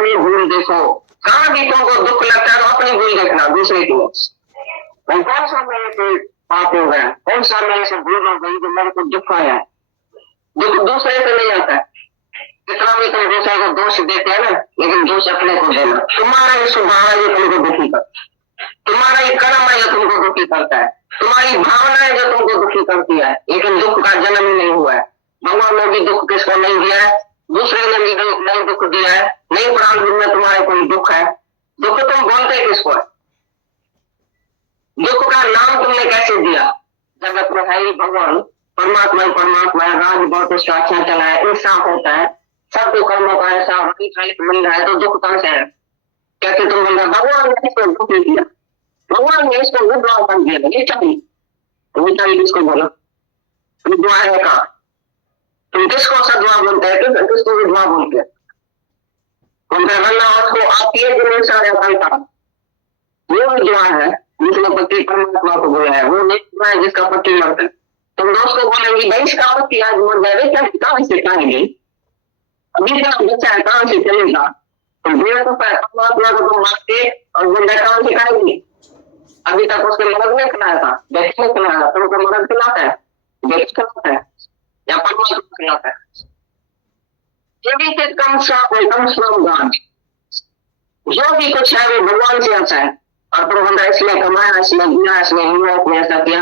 अपनी भूल देखो। कहाँ भी तुमको दुख लगता है तो अपनी भूल देखना, दूसरे की। कौन सा मेरे से पाप हो गया, कौन सा मेरे से भूल हो गई जो मेरे को दुख आया है। दुख दूसरे से नहीं आता है। कितना भी तुम दूसरे को दोष देते हैं ना, लेकिन दोष अपने को देना। तुम्हारा ये स्वभाव है जो तुमको दुखी करता है, तुम्हारा ये कर्म है जो तुमको दुखी करता है, तुम्हारी भावना है जो तुमको दुखी करती है। लेकिन दुख का जन्म ही नहीं हुआ है। भगवान ने भी दुख किसको नहीं दिया है, दूसरे ने भी नहीं दुख दिया है। नहीं प्रारंभ में तुम्हारे कोई दुख है। दुख तुम बोलते किसको है, दुख का नाम तुमने कैसे दिया। जगत में है ही भगवान, परमात्मा ही परमात्मा है, राज बहुत उसका अच्छा चला है, इंसाफ होता है, सबको कर्मों का ऐसा वही खाली मिल रहा है, तो दुख कहां से है। कैसे तुम बोल रहे भगवान ने इसको दुख नहीं दिया, भगवान ने इसको विद्वान बन दिया, ये चाहिए तो ये चाहिए किसको बोलो, विद्वान है कहा। तुम किसको सद्वा बोलते हैं, किसको विद्वान बोलते हैं। उसको आपकी ये विद्वान है जिसने पति परमात्मा को बोला है, वो नहीं है जिसका पति मरता है। तुम दोस्त को बोलेंगे भाई इसका पति आज मर जाए, क्या कहां से खाएंगे, अभी का बच्चा है कहां से चलेगा। तो परमात्मा को तुम मारते और बंदा कहां से खाएंगे। अभी तक उसके मदद नहीं खिलाया था, बेच नहीं खिलाया था, तुमको मदद खिलाता है, बेच खिलाता है या परमात्मा खिलाता है। जो भी कुछ है वो भगवान से आता है। और फिर बंदा इसलिए कमाया, इसलिए दिया, इसलिए हुआ, इसलिए ऐसा किया,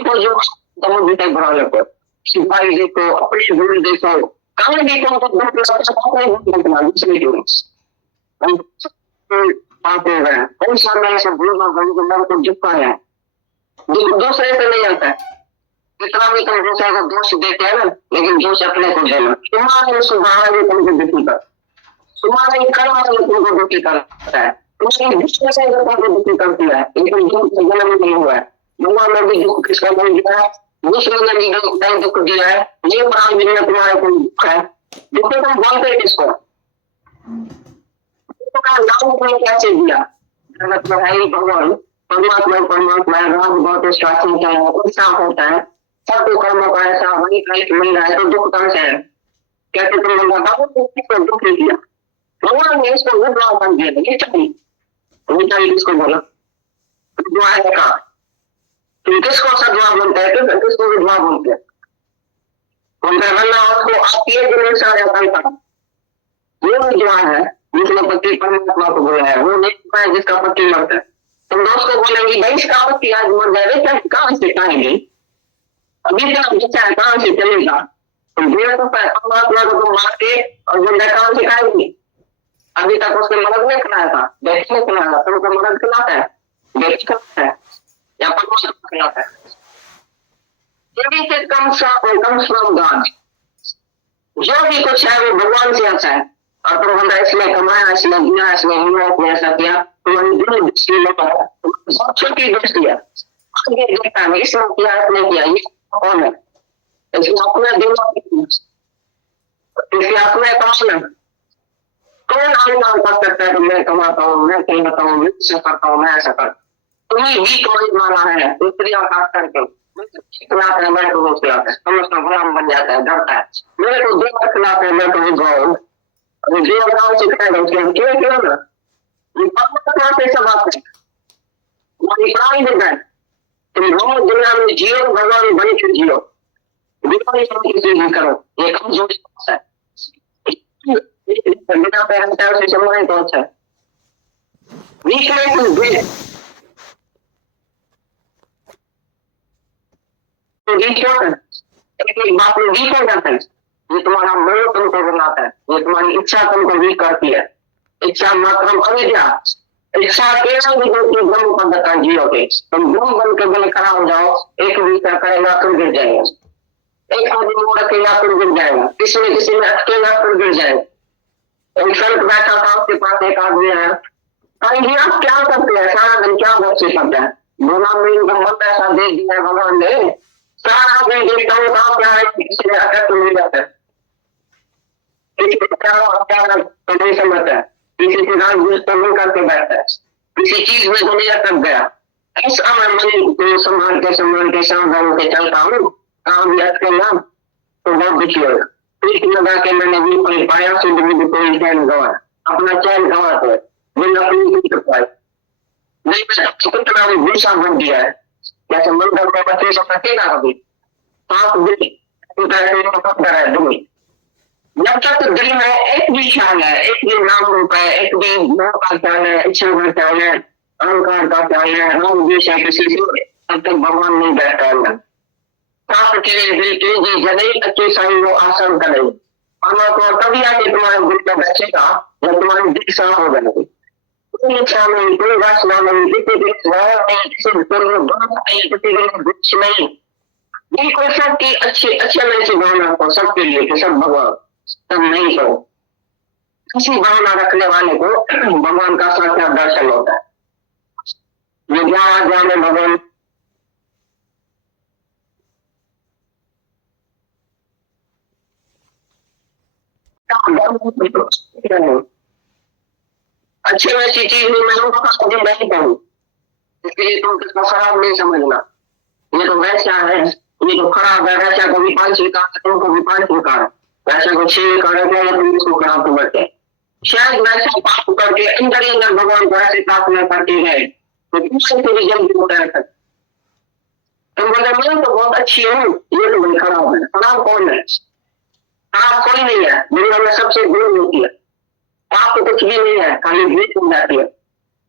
तो जो समुद्र तक भरा लगता है। सिपाही देखो, अपनी भूल देखो, कहाँ देखो तो कौन सा मेरे से भूल हो गई जो मेरे को दुख आया है। दुख दूसरे से नहीं आता है। कितना भी तुम दूसरे को दोष देते हैं ना, लेकिन दोष अपने को देना। तुम्हारा स्वभाव है जो तुमको दुखी कर, तुम्हारा ये कर्म है जो तुमको दुखी करता है, तुम्हारी विश्वास है जो तुमको दुखी करती है। लेकिन दुख जन्म नहीं हुआ है। भगवान ने भी दुख किसका नहीं दिया है, दूसरे ने भी नहीं दुख दिया है। ये प्राण में तुम्हारे को दुख है, दुख तुम बोलते किसको, का नाम तुमने कैसे दिया। जगत में है ही भगवान, परमात्मा परमात्मा है, राज बहुत उसका अच्छा है, इंसाफ होता है, सबको कर्मों का ऐसा वही खाली मिल रहा है, तो दुख कहां से है। कैसे तुम लोग इसको दुख नहीं दिया, भगवान ने इसको विद्वान बन दिया, ये चाहिए तो ये चाहिए किसको बोला, विद्वान है कहा। तुम किसको सद्वा बोलते हैं, किसको विद्वान बोलते हैं। उसको आपकी ये विद्वान है जिसने पति परमात्मा को बोला है, वो नहीं है जिसका पति मरता है। तुम दोस्त को बोलेंगे भाई इसका पति आज मर जाए, क्या कहां से खाएंगे, अभी का बच्चा है कहां से चलेगा। तुम परमात्मा को तुम मारते और बंदा कहां से खाएंगे। अभी तक उसने मदद नहीं खिलाया था, बेच नहीं खिलाया था, तुमको मदद खिलाता है, बेच खिलाता है या परमात्मा खिलाता है। जो भी कुछ है वो भगवान से आता है। और फिर बंदा इसलिए कमाया, इसलिए दिया, इसलिए हुआ, इसलिए ऐसा किया, तो छोटी दृष्टि है, इसने किया, इसने किया, ये कौन है, इसके अपने दिमाग, इसके अपने कौन है, कौन अनुमान कर सकता है कि मैं कमाता हूँ, मैं कहीं बताऊँ, मैं ऐसा करता हूँ, मैं ऐसा कर। तुम्हें भी कमाई माना है, दूसरी आकाश करके खिलाते हैं, मेरे को वो खिलाते हैं, तुम उसका गुलाम बन जाता है, डरता है। मेरे को दो बार खिलाते हैं, मैं तो गाँव जो गाँव से खाएगा उसके क्यों क्यों ना, ये परमात्मा से सब आते हैं, प्राणी देता है। तुम रोज दुनिया में जियो, भगवान बनी फिर जियो, बिना करो, ये कमजोरी है, बिना पैर से चलना तो अच्छा है। बात में वीक हो जाता है, ये तुम्हारा मन तुमको बनाता है, ये तुम्हारी इच्छा तुमको वीक करती है। इच्छा मात्र अविद्या, इच्छा केवल ब्रह्म पद्धता जियोगे, तुम ब्रह्म बन के बने खड़ा हो जाओ, एक विचार करेगा फिर गिर जाएगा, एक आदमी मोड़ अकेला फिर गिर जाएगा, किसी में अकेला फिर गिर जाएगा। एक संत बैठा था, उसके पास एक आदमी आया, ये आप क्या करते हैं, सारा दिन क्या बच्चे करते हैं। बोला मेरे को मन ऐसा दे दिया भगवान ने, सारा दिन देखता हूँ आप क्या है, किसी ने अटक मिल जाता है, नहीं समझता है, किसी के साथ दुष्कर्म करके बैठता है, किसी चीज में दुनिया तक गया। ऐसा मैं मन को संभाल के सावधान के चलता हूँ, काम भी अटके ना तो बहुत दुखी होगा। पीठ लगा के मैंने भी कोई पाया से भी कोई चैन गवा, अपना चैन गवा तो बिन अपनी नहीं कर पाए। नहीं मैं कितना भी भूसा बन दिया है, जैसे मंदिर में बच्चे सब अकेला कभी सांप भी पकड़ है दूर। जब तक दिल में एक भी ख्याल है, एक भी नाम रूप है, एक भी मोह का ख्याल है, इच्छा का ख्याल है, अहंकार का ख्याल है, राम द्वेष है किसी से, तब तक भगवान नहीं बैठता है। सांप के दिल के जी जले अच्छे साई वो आसन करे, परमात्मा तभी आके तुम्हारे दिल में बैठेगा जब तुम्हारी दिल साफ हो जाएगी। कोई इच्छा नहीं, कोई वासना नहीं, किसी के नहीं, किसी के कुछ नहीं, बिल्कुल सबकी अच्छी अच्छे मन की भावना हो सबके लिए कि सब भगवान सब नहीं करो। किसी भावना रखने वाले को भगवान का साक्षात दर्शन होता है। ये ज्ञान जाने भगवान अच्छी वैसी चीज नहीं मैं नहीं कहूँ, इसलिए तुम किसको खराब नहीं समझना। ये तो वैसा है, ये तो खराब है, वैसा को विपान स्वीकार है, तुमको विपान स्वीकार है, वैसा को स्वीकार है तुम इसको खराब तो करते। शायद वैसा पाप करके अंदर ही अंदर भगवान को ऐसे प्रार्थना करती है तो किसी को भी जल्दी होता है। तुम बोले मैं तो बहुत अच्छी हूँ, ये तो बड़ी खराब है। खराब कौन है? खराब कोई नहीं है, दुनिया में सबसे बुरी होती है। पाप तो कुछ भी नहीं है, खाली भीड़ बन जाती है।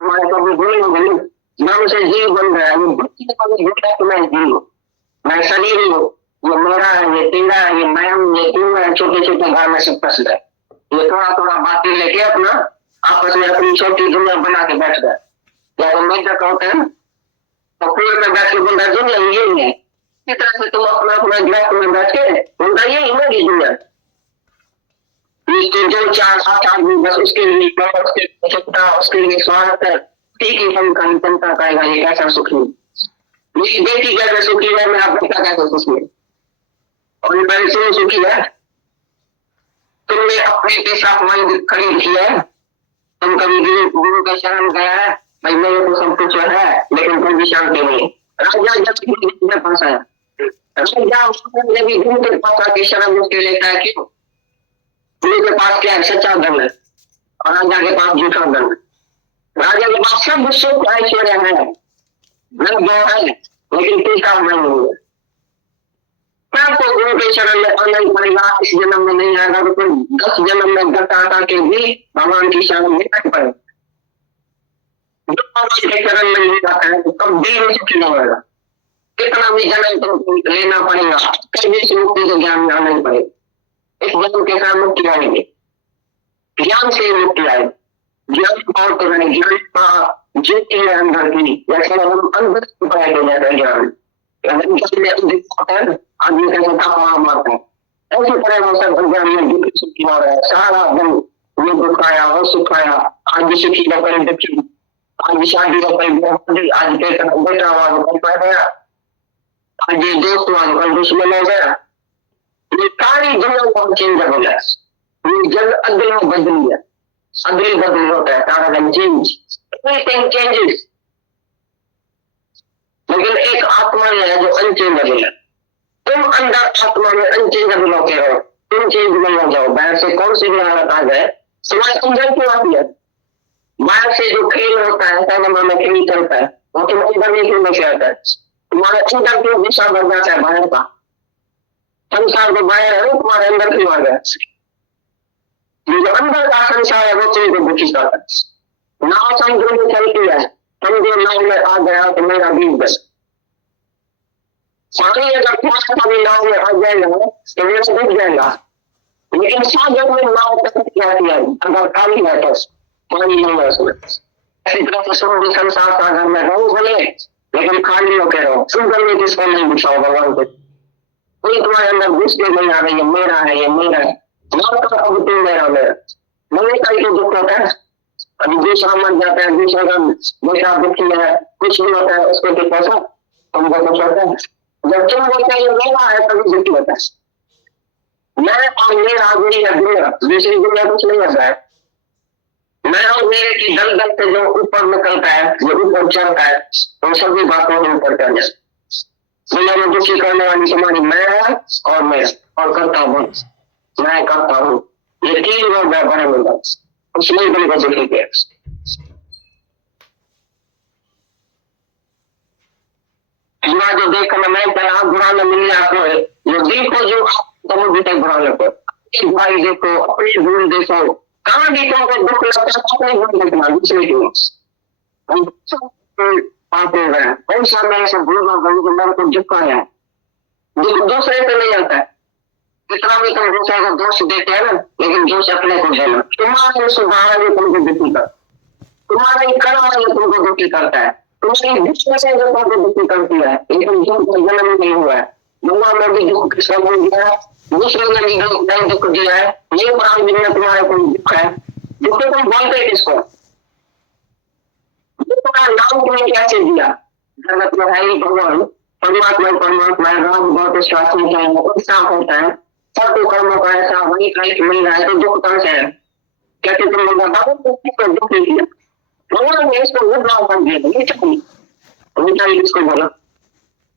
हमारे कभी बुरी हो गई, नाम से जीव बन गया, मैं जीव हूँ, मैं शरीर ही हूँ, ये मेरा है, ये तेरा है, ये मैं हूँ, ये तू है, छोटे छोटे घर में सब फंस गए। ये थोड़ा थोड़ा बातें लेके अपना आपस में अपनी छोटी दुनिया बना के बैठ गए। या तो मैं क्या कहते हैं तो पेड़ में बैठ के बंदा दुनिया यही है, इस तरह से तुम अपना अपना ग्रह में बैठ के बंदा यही होगी दुनिया। जो चार सात आदमी बस उसके लिए उसके लिए स्वार्थ है, ठीक है हम कहीं जनता कहेगा ये कैसा सुखी, मेरी बेटी कैसे सुखी है, मेरा बेटा कैसे सुखी है, और मेरी सुन सुखी है। तुमने अपने के साथ मन खरीद किया है, तुम कभी गुरु के शरण गया है, भाई मेरे को सब कुछ है लेकिन कोई भी शांति नहीं। राजा जब फंसा है, राजा भी गुरु के पास आके शरण मुझके लेता है, क्यों? गुरु के पास क्या है? सच्चा धन है, और राजा के पास झूठा धन है। राजा के पास सब सुख ऐश्वर्य है, धन है, लेकिन टीका नहीं है। तो गुरु के शरण में आना ही पड़ेगा, इस जन्म में नहीं आएगा तो कोई 10 जन्म में गटा के भी भगवान की शरण में नहीं पड़ेगा। के शरण में नहीं जाता है तो कब भी सुखी नहीं होगा, कितना भी जन्म तो लेना पड़ेगा, कभी से मुक्ति का ज्ञान आना ही पड़ेगा। इस जन्म के साथ मुक्ति आएगी, ज्ञान से मुक्ति आएगी, ज्ञान और तो नहीं, ज्ञान का ज्योति है अंदर की, जैसे हम अंदर पाया जाता है ज्ञान आदमी कैसे मारता है, ऐसी तरह वो सब अज्ञान में दुख सुखी हो रहा है। सारा दिन ये दुखाया वो सुखाया, आज सुखी का पहले दुखी, आज शादी का पहले, आज बेटा हुआ तो कल पड़ गया, आज ये दोस्त हुआ तो कल दुश्मन हो गया। ये सारी दुनिया को चेंज हो गया, ये जल अदला बदल गया, अदली बदल होता है, सारा दिन चेंज, एवरीथिंग चेंजेस। लेकिन एक आत्मा है जो अनचेंजेबल है, तुम अंदर आत्मा में अनचेंजेबल होते हो, तुम चेंज नहीं हो जाओ। बाहर से कौन सी भी हालत आ जाए तुम्हारे अंदर क्यों आती है? बाहर से जो खेल होता है, सिनेमा में खेल चलता है, वो तुम अंदर में क्यों नहीं आता है? तुम्हारे अंदर क्यों गुस्सा बढ़ जाता है बाहर का? संसार जो बाहर है तुम्हारे अंदर क्यों आ गया? जो अंदर का संसार है वो तुमको दुखी करता है। नाव समुद्र में चलती है, समुद्र नाव में आ गया तो मेरा बीत गया। पानी अगर थोड़ा सा भी नाव में आ जाएगा तो मेरा डूब जाएगा, लेकिन सागर में नाव तक जाती है अगर खाली है तो पानी नहीं है उसमें। ऐसी तरह से समुद्र संसार सागर में रहो भले, लेकिन खाली होकर रहो। सुंदर में जिसको नहीं बिछाओ भगवान को, कोई तुम्हारे अंदर घुस के नहीं आ रही है मेरा है, ये मेरा है, अब तुम मेरा मेरा मैंने कहीं तो दुख होता है। अभी दूसरा मर जाता है, दूसरा का बेटा दुखी है, कुछ भी होता है उसको तो पैसा तुमको कुछ होता है। जब तुम बोलते हैं मेरा है तभी दुखी होता है। मैं और मेरा आदमी है दुनिया, दूसरी दुनिया कुछ नहीं होता है। मैं और मेरे की दल दल से जो ऊपर निकलता है, जो ऊपर चलता है, उन सभी बातों में ऊपर चल जाए। दुनिया में दुखी करने वाली तुम्हारी मैं और मैं और करता हूँ, मैं करता हूँ, ये तीन लोग बड़े मिल जाए उसमें बड़ी को दुखी किया। जो देखना मैं चला बुरा न मिले आपको, जो देखो जो तुम भी तक बुरा लगो, एक भाई देखो अपनी भूल देखो, कहाँ देखो को दुख लगता है अपनी भूल देखना दूसरे की पाप हो गया कौन सा मेरे से भूल ना गई मेरे को दुख आया दूसरे से नहीं आता है। कितना भी तुम दूसरे को दोष देते हैं ना, लेकिन दोष अपने को देना, तुम्हारे स्वभाव है तुमको दुखी कर, तुम्हारा ही कर्म है तुमको दुखी करता है, तुम्हारी विश्व से जो तुमको दुखी करती है, लेकिन दुख जन्म नहीं हुआ है। भगवान ने भी दुख किसका बोल दिया है, दूसरे ने भी नहीं दुख दिया है, ये प्राण में तुम्हारे को दुख है, दुख तुम बोलते किसको, नाम तुम्हें कैसे दिया, जगत में है ही भगवान, परमात्मा परमात्मा राम बहुत शासन है, उत्साह होता है, सबको कर्मों का ऐसा वही फल मिल रहा है, तो दुख कौन से है, कहते तुम लोग बाबू दुख नहीं किया, भगवान ने इसको वो भाव कर दिया, ये चाहिए मिठाई किसको बोला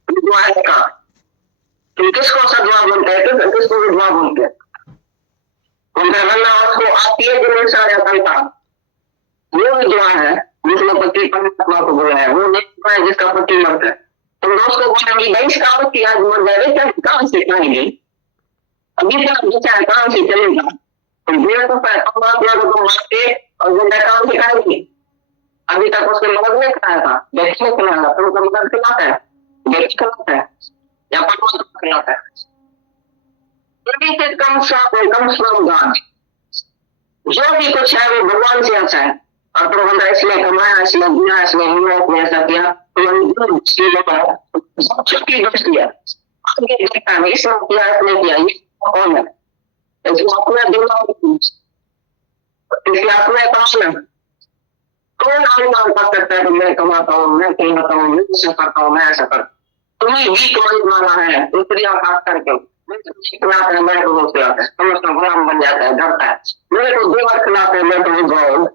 दुआ है का, तुम किसको सदुआ बोलते हैं, तो किसको विधवा बोलते हैं, उनका वरना उसको आती है जो सारे करता वो विधवा है जिसने पति परमात्मा को बोला है, वो नहीं है जिसका पति मरता है। तुम दोस्त को बोलेंगे भाई इसका पति आज मर जाए, क्या कहाँ से खाएंगे, अभी तक बचा है कहाँ से चलेगा, तुम देर को परमात्मा को तुम मारते और वो कहाँ से खाएंगे, अभी तक उसने मदद नहीं कराया था, देखने खिलाया था, तुमको मदद खिलाता है, देख खिलाता है या परमात्मा खिलाता है, जो भी कुछ है वो भगवान से आता है, और तुम बंदा इसलिए कमाया इसलिए दिया इसलिए हुआ ऐसा किया सबकी दोष दिया इसने किया इसने किया, ये कौन है, अपना दिमाग इसलिए अपने पास में कौन अनुमान कर सकता है कि मैं कमाता हूँ, मैं कहता हूँ, मैं ऐसा करता हूँ, मैं ऐसा करता, तुम्हें वीक माइंड माना है दूसरिया खास करके, खिलाते हैं मैं तो खिलाता है, तुम उसका गुलाम बन जाता है, डरता है, मेरे को दो बार खिलाते हैं मैं तो गाँव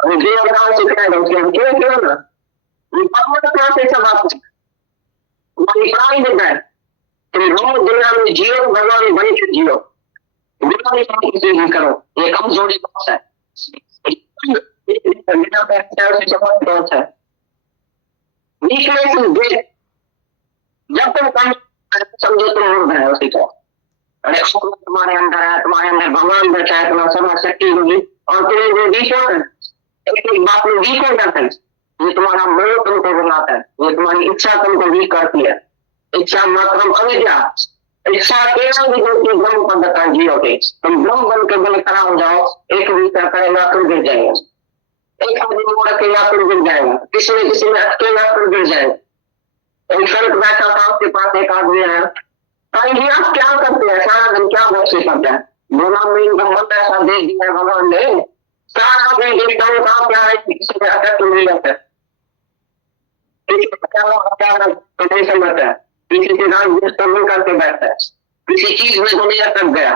अभी दो बार सिखाएगा उसके क्यों क्यों ना परमात्मा से सब आप प्राणी देता है, तुम रोज दुनिया में जियो भगवान बन के जियो, दुनिया में किसी भी करो, ये कमजोरी बहुत है, बिना पैसे से सफल बहुत है, वीकनेस इज ग्रेट, जब तुम कम समझो तुम मूर्ख है उसी को, अरे तुम्हारे अंदर है, तुम्हारे अंदर भगवान बैठा है, तुम्हारा सर्व शक्ति होगी और तुम्हें वो वीक होता है, एक बात में वीक हो जाता है, ये तुम्हारा मन तुमको बनाता है, ये तुम्हारी इच्छा तुमको वीक करती है, इच्छा मात्र अविद्या, इच्छा केवल भी ब्रह्म पद का जियोगे, तुम ब्रह्म बन के बने खड़ा हो जाओ, एक विचार करेगा तुम गिर जाएगा, एक आदमी मोड़ अकेला तुम गिर जाएगा, किसी में अकेला तुम गिर जाएगा, एक संत बैठा था उसके पास एक आदमी है, जी आप क्या करते हैं सारा दिन क्या वर्षे करता है, बोला मैं मन ऐसा दे दिया भगवान ने, सारा दिन देखता हूँ कहाँ क्या है, किसी में अटक नहीं जाता है, नहीं समझता है, किसी के नाम करके बैठता है, किसी चीज में दुनिया अटक गया,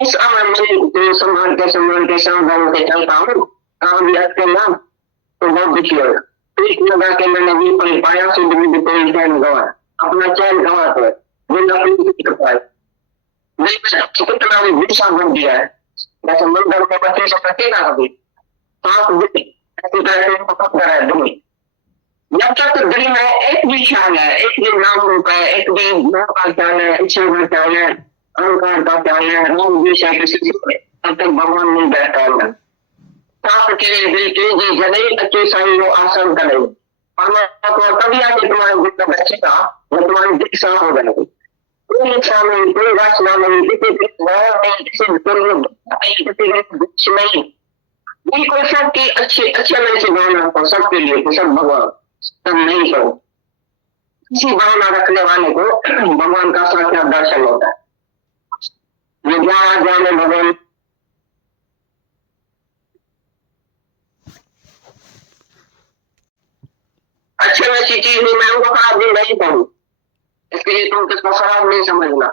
इस अमर संभाल के सावधान के चलता हूँ, काम भी अटके ना तो बहुत दुखी होगा, पीठ लगा के मैंने भी पढ़ पाया से कोई चैन गवा, अपना चैन गवा तो कर पाए, कितना भी भूसा बन दिया है, जैसे मंदिर के बच्चे से कटेगा कभी, ऐसी तरह से पकड़ रहा है दुनिया, जब तक दिल में एक भी ख्याल है, एक भी नाम रूप है, एक भी मोह का ख्याल है, इच्छा का ख्याल है, अहंकार का ख्याल है, राम विषय किसी तब तक भगवान नहीं बैठता है, साफ के दिल के जगह अच्छे सही वो आसन करे, परमात्मा तभी आके तुम्हारे दिल में बैठेगा, वो तुम्हारी दिल साफ हो जाएगी, कोई इच्छा नहीं, कोई वासना नहीं, किसी नहीं, बिल्कुल सबकी अच्छे मन से भावना हो सबके लिए, सब भगवान सब नहीं करो, किसी भावना रखने वाले को भगवान का साक्षात दर्शन होता है, ये जाने भगवान अच्छी चीज नहीं, मैं उनको खराब दिन नहीं कहूँ, इसलिए तुम किसको खराब नहीं समझना,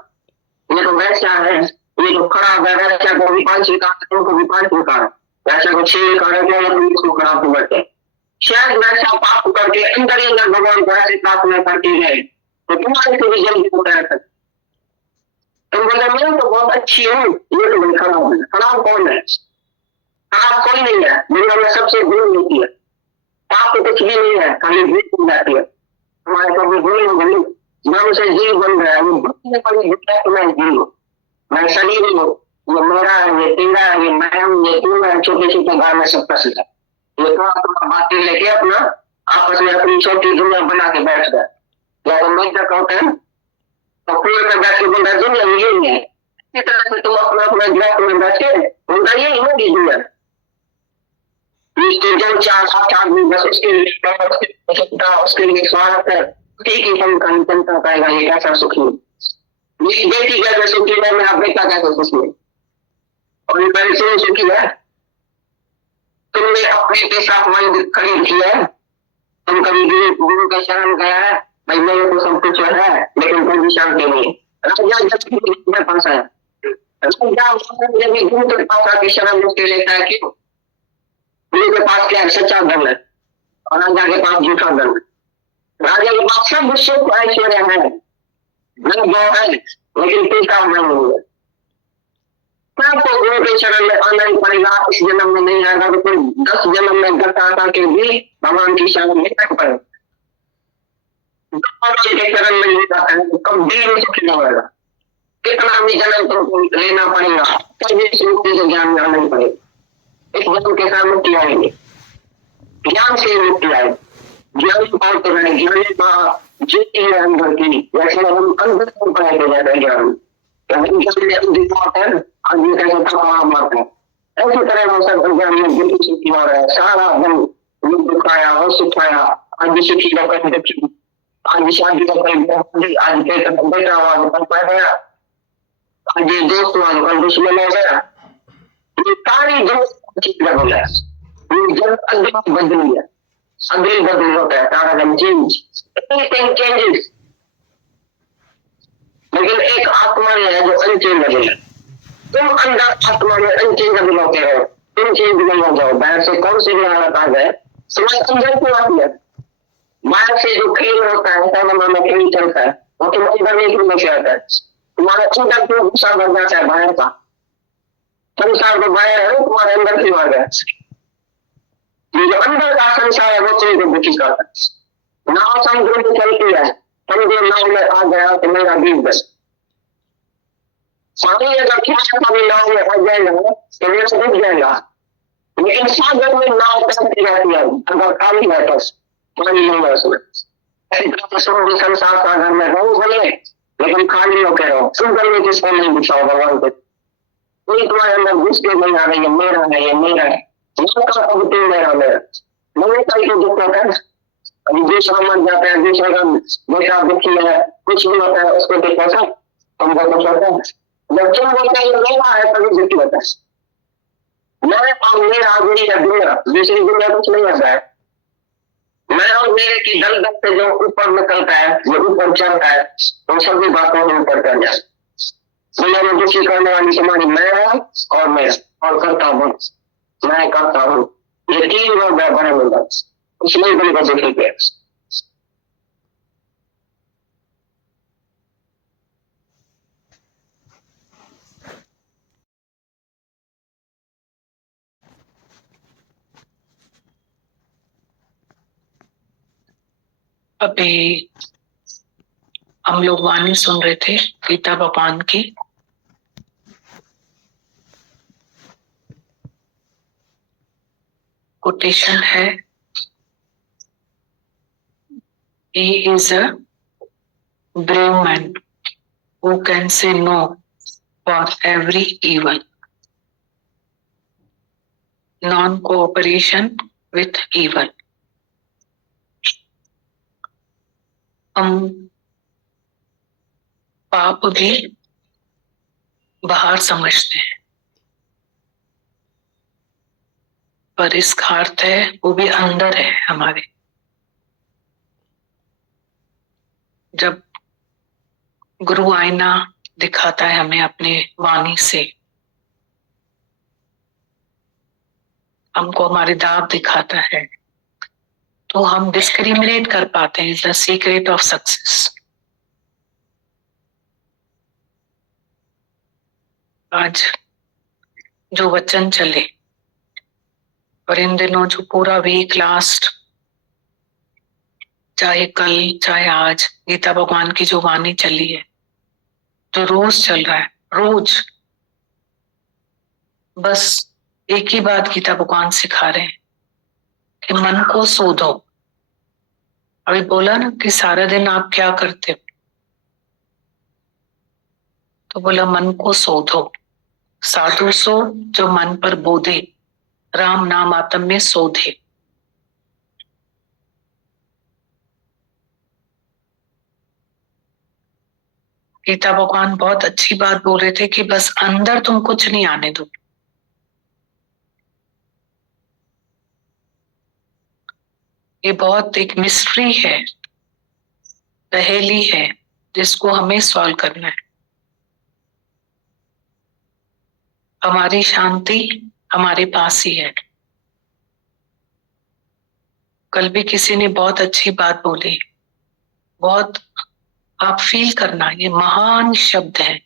ये तो वैसा है, ये तो खराब है, वैसा को विपान स्वीकार तुमको विपान स्वीकार, वैसा को छीन कर खराब तो बैठे, शायद वैसा पाप करके अंदर ही अंदर भगवान को ऐसे प्रार्थना करती है तो तुम्हारे से भी जल्दी बताया था। तुम बोले मैं तो बहुत अच्छी हूँ, ये तो मैं खराब है। खराब कौन है? खराब कोई नहीं है, दुनिया में सबसे गुण होती है। पाप तो कुछ भी नहीं है, खाली भूल बन जाती है। हमारे को भी भूल हो गई, नाम से जीव बन गया है, वो भूलने पड़ी भूलता कि मैं जीव हूँ, मैं शरीर हूँ, ये मेरा है, ये तेरा है, ये मैं हूँ, ये तू है, छोटे छोटे गाँव में सब प्रसिद्ध है। ये थोड़ा थोड़ा बातें लेके अपना आपस में अपनी छोटी दुनिया बना के बैठ गए। या तो मैं क्या कहते हैं, तो पेड़ में बैठ के बोल रहे दुनिया यही है। इसी तरह से तुम अपना अपना ग्रह में बैठे उनका यही होगी दुनिया। जब चार आदमी बस उसके लिए स्वागत है, ठीक ही हम जनता पाएगा ये कैसा सुखी मेरी बेटी कैसे सुखी है, मेरा बेटा कैसे सुखी है, और ये पैसे सुखी है। तुमने अपने पैसा मन खरीद किया है, तुम कभी गुरु का शरण गया है, भाई मेरे को सब कुछ है लेकिन कोई भी शांति नहीं। राजा पास है, गुरु के पास आके शरण मुक्ति लेता है, क्यों? गुरु के पास क्या है? सच्चा धन है, और राजा के पास झूठा धन है। राजा के पास सब सुख ऐश्वर्य है, धन जो है, लेकिन टीका नहीं है। आपको गुरु के शरण में आना ही पड़ेगा। इस जन्म में नहीं आएगा तो फिर 10 जन्म में दत्ता के भी भगवान की शरण में तक पड़ेगा। के शरण में नहीं जाता है तो कभी भी सुखी नहीं होगा। कितना भी जन्म तुमको लेना पड़ेगा, कभी मुक्ति से ज्ञान में नहीं पड़ेगा। इस जन्म के साथ मुक्ति आएंगे, ज्ञान से मुक्ति आएगी। ज्ञान और तो रहे, ज्ञान का ज्योति है अंदर की, जैसे हम अंदर को पढ़ाए जाते हैं ज्ञान, ऐसी तरह वो सब ज्ञान में बिल्कुल सुखी हो रहा है। सारा दिन दुखाया और सुखाया, आज सुखी का कोई दुखी, आज शादी का कोई, आज बेटा हुआ तो पड़ गया, आज ये दोस्त हुआ तो कल दुश्मन हो गया। ये सारी दोस्त ठीक हो गया, ये जब अगली बदल गया, अगली बदल होता है, सारा दिन चेंज, एवरीथिंग चेंजेस। लेकिन एक आत्मा है जो अनचेंजेबल है। तुम अंदर आत्मा में अनचेंजेबल होते हो, तुम चेंज नहीं हो जाओ। बाहर से कौन सी भी हालत आ जाए, तुम्हारे अंदर क्यों आती है? बाहर से जो खेल होता है, सिनेमा में खेल चलता है, वो तुम अंदर नहीं खेलने से आता है। तुम्हारे अंदर क्यों गुस्सा बढ़ जाता है बाहर का? संसार तो बाहर है, तुम्हारे अंदर क्यों आ गया? ये जो अंदर का संसार है वो तुमको दुखी करता है। नाव समुद्र में चलती है, समझो नाव में आ गया तो मेरा डूब गया। पानी अगर कभी नाव में आ जाएगा तो मेरा डूब जाएगा, लेकिन सागर में नाव चलती रहती है, अगर खाली है बस पानी नहीं है उसमें। समुद्र संसार सागर में रहो भले, लेकिन खाली होकर रहो। सुंदर में किसको नहीं बिछाओ भगवान को, कोई तुम्हारे अंदर घुस के नहीं आ रही है मेरा है, ये मेरा है, मेरा मेरा मेरे का दुख होता है। अभी दूसरा मर जाता है, दूसरा का बेटा दुखी है, कुछ भी होता है, उसको देखना था तुमको कुछ होता है। जब तुम बोलते हैं मेरा है तभी दुखी होता है। मैं और मेरा मेरी है दुनिया, दूसरी दुनिया कुछ नहीं होता है। मैं और मेरे की दल दल से जो ऊपर निकलता है, जो ऊपर चढ़ता है, उन सभी बातों में ऊपर चढ़ जाए। दुनिया में दुखी करने वाली तुम्हारी मैं है और मैं और करता हूँ, मैं करता हूँ, ये तीन लोग बड़े मिलता इसलिए बिल्कुल दुखी किया। अभी हम लोग वाणी सुन रहे थे गीता भगवान की। कोटेशन है, he is a brave man who can say no for every evil. Non-cooperation with evil. हम पाप भी बाहर समझते हैं, पर इसका अर्थ है वो भी अंदर है हमारे। जब गुरु आईना दिखाता है हमें अपने वाणी से, हमको हमारे दाव दिखाता है, तो हम डिस्क्रिमिनेट कर पाते हैं। Is the secret of success. आज जो वचन चले और इन दिनों जो पूरा वीक लास्ट, चाहे कल चाहे आज, गीता भगवान की जो वाणी चली है, जो रोज चल रहा है, रोज बस एक ही बात गीता भगवान सिखा रहे हैं कि मन को शोधो। अभी बोला ना कि सारा दिन आप क्या करते हो, तो बोला मन को शोधो। साधु सो जो मन पर बोधे, राम नाम आत्म में शोधे। गीता भगवान बहुत अच्छी बात बोल रहे थे कि बस अंदर तुम कुछ नहीं आने दो। ये बहुत एक मिस्ट्री है, पहेली है, जिसको हमें सॉल्व करना है। हमारी शांति हमारे पास ही है। कल भी किसी ने बहुत अच्छी बात बोली, बहुत आप फील करना, ये महान शब्द है।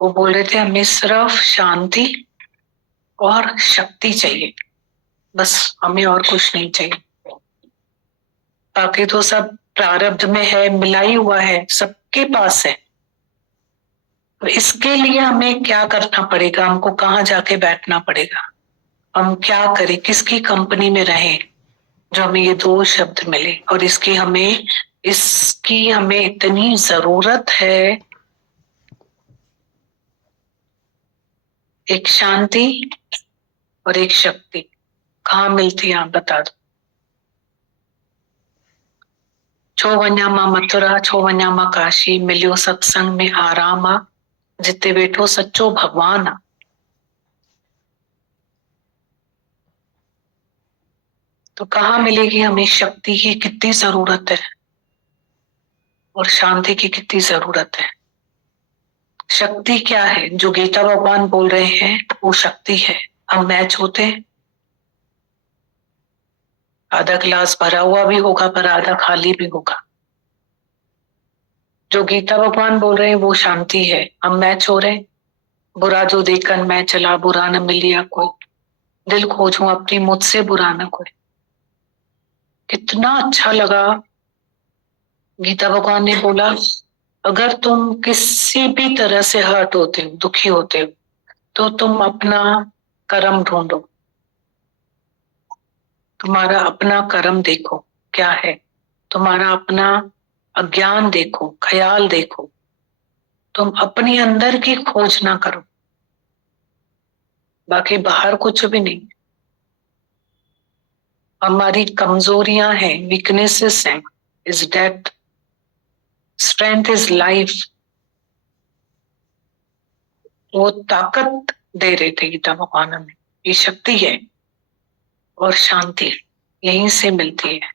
वो बोल रहे थे हमें सिर्फ शांति और शक्ति चाहिए, बस हमें और कुछ नहीं चाहिए। बाकी तो सब प्रारब्ध में है, मिला ही हुआ है, सबके पास है। तो इसके लिए हमें क्या करना पड़ेगा, हमको कहाँ जाके बैठना पड़ेगा, हम क्या करें, किसकी कंपनी में रहें जो हमें ये दो शब्द मिले। और इसकी हमें इतनी जरूरत है। एक शांति और एक शक्ति कहाँ मिलती है, आप बता दो। छो वञा मां मथुरा, छो वञा मां काशी, मिलियो सत्संग में आराम आ, जिते बैठो सच्चो भगवान आ। तो कहाँ मिलेगी हमें शक्ति की कितनी जरूरत है और शांति की कितनी जरूरत है। शक्ति क्या है, जो गीता भगवान बोल रहे हैं वो शक्ति है। हम मैच होते हैं, आधा गिलास भरा हुआ भी होगा पर आधा खाली भी होगा। जो गीता भगवान बोल रहे हैं वो शांति है। हम मैच हो रहे हैं, बुरा जो देखकर मैं चला, बुरा न मिलिया कोई, दिल खोजूं अपनी मुझसे बुरा न कोई। कितना अच्छा लगा, गीता भगवान ने बोला अगर तुम किसी भी तरह से हर्ट होते हो, दुखी होते हो, तो तुम अपना कर्म ढूंढो, तुम्हारा अपना कर्म देखो क्या है, तुम्हारा अपना अज्ञान देखो, ख्याल देखो, तुम अपने अंदर की खोज ना करो, बाकी बाहर कुछ भी नहीं। हमारी कमजोरियां हैं, वीकनेसेस हैं, is death, strength is life. वो ताकत दे रहे थे गीता भगवान हमें, ये शक्ति है और शांति यहीं से मिलती है।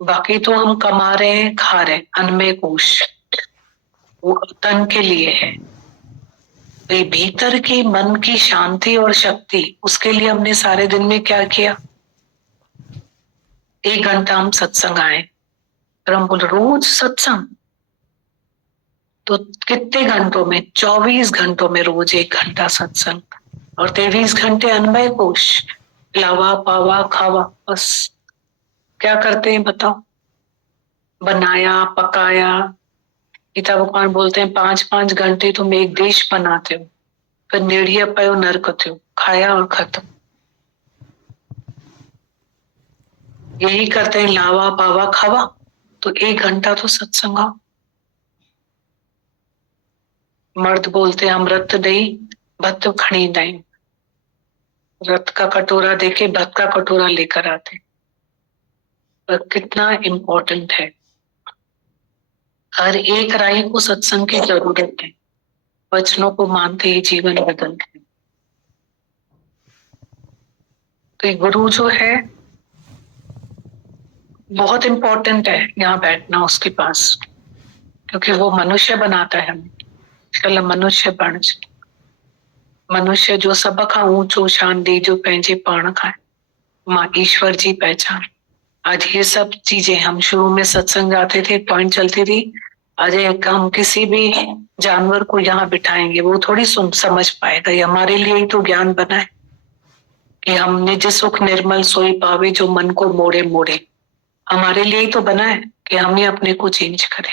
बाकी तो हम कमा रहे हैं, खा रहे हैं, अनमय कोश, वो तन के लिए है। ये भीतर की मन की शांति और शक्ति, उसके लिए हमने सारे दिन में क्या किया। 1 घंटा हम सत्संग आए, फिर हम बोले रोज सत्संग, तो कितने घंटों में, 24 घंटों में रोज 1 घंटा सत्संग और 23 घंटे अनमय कोश, लावा पावा खावा, बस क्या करते हैं बताओ। बनाया पकाया, गीता भगवान बोलते हैं 5-5 घंटे तुम एक देश बनाते हो, फिर निर्णय पयो नरकते हो, खाया और खत्म। यही करते हैं, लावा पावा खावा, तो 1 घंटा तो सत्संग आओ। मर्द बोलते हैं अमृत दई भत खड़ी दाई, रत का कटोरा देके भत का कटोरा लेकर आते। पर कितना इम्पोर्टेंट है, हर एक राही को सत्संग की जरूरत है। वचनों को मानते ही जीवन बदलते। तो ये गुरु जो है बहुत इम्पोर्टेंट है, यहाँ बैठना उसके पास, क्योंकि वो मनुष्य बनाता है हमें। चल मनुष्य बण, मनुष्य जो सब खा ऊंचो शान दी, जो पंहिंजे पाण खाए, माँ ईश्वर जी पहचान। आज ये सब चीजें, हम शुरू में सत्संग जाते थे, पॉइंट चलती थी, अरे हम किसी भी जानवर को यहाँ बिठाएंगे, वो थोड़ी समझ पाएगा। ये हमारे लिए ही तो ज्ञान बना है कि हम निज सुख निर्मल सोई पावे जो मन को मोड़े मोड़े। हमारे लिए ही तो बना है कि हम ही अपने को चेंज करें।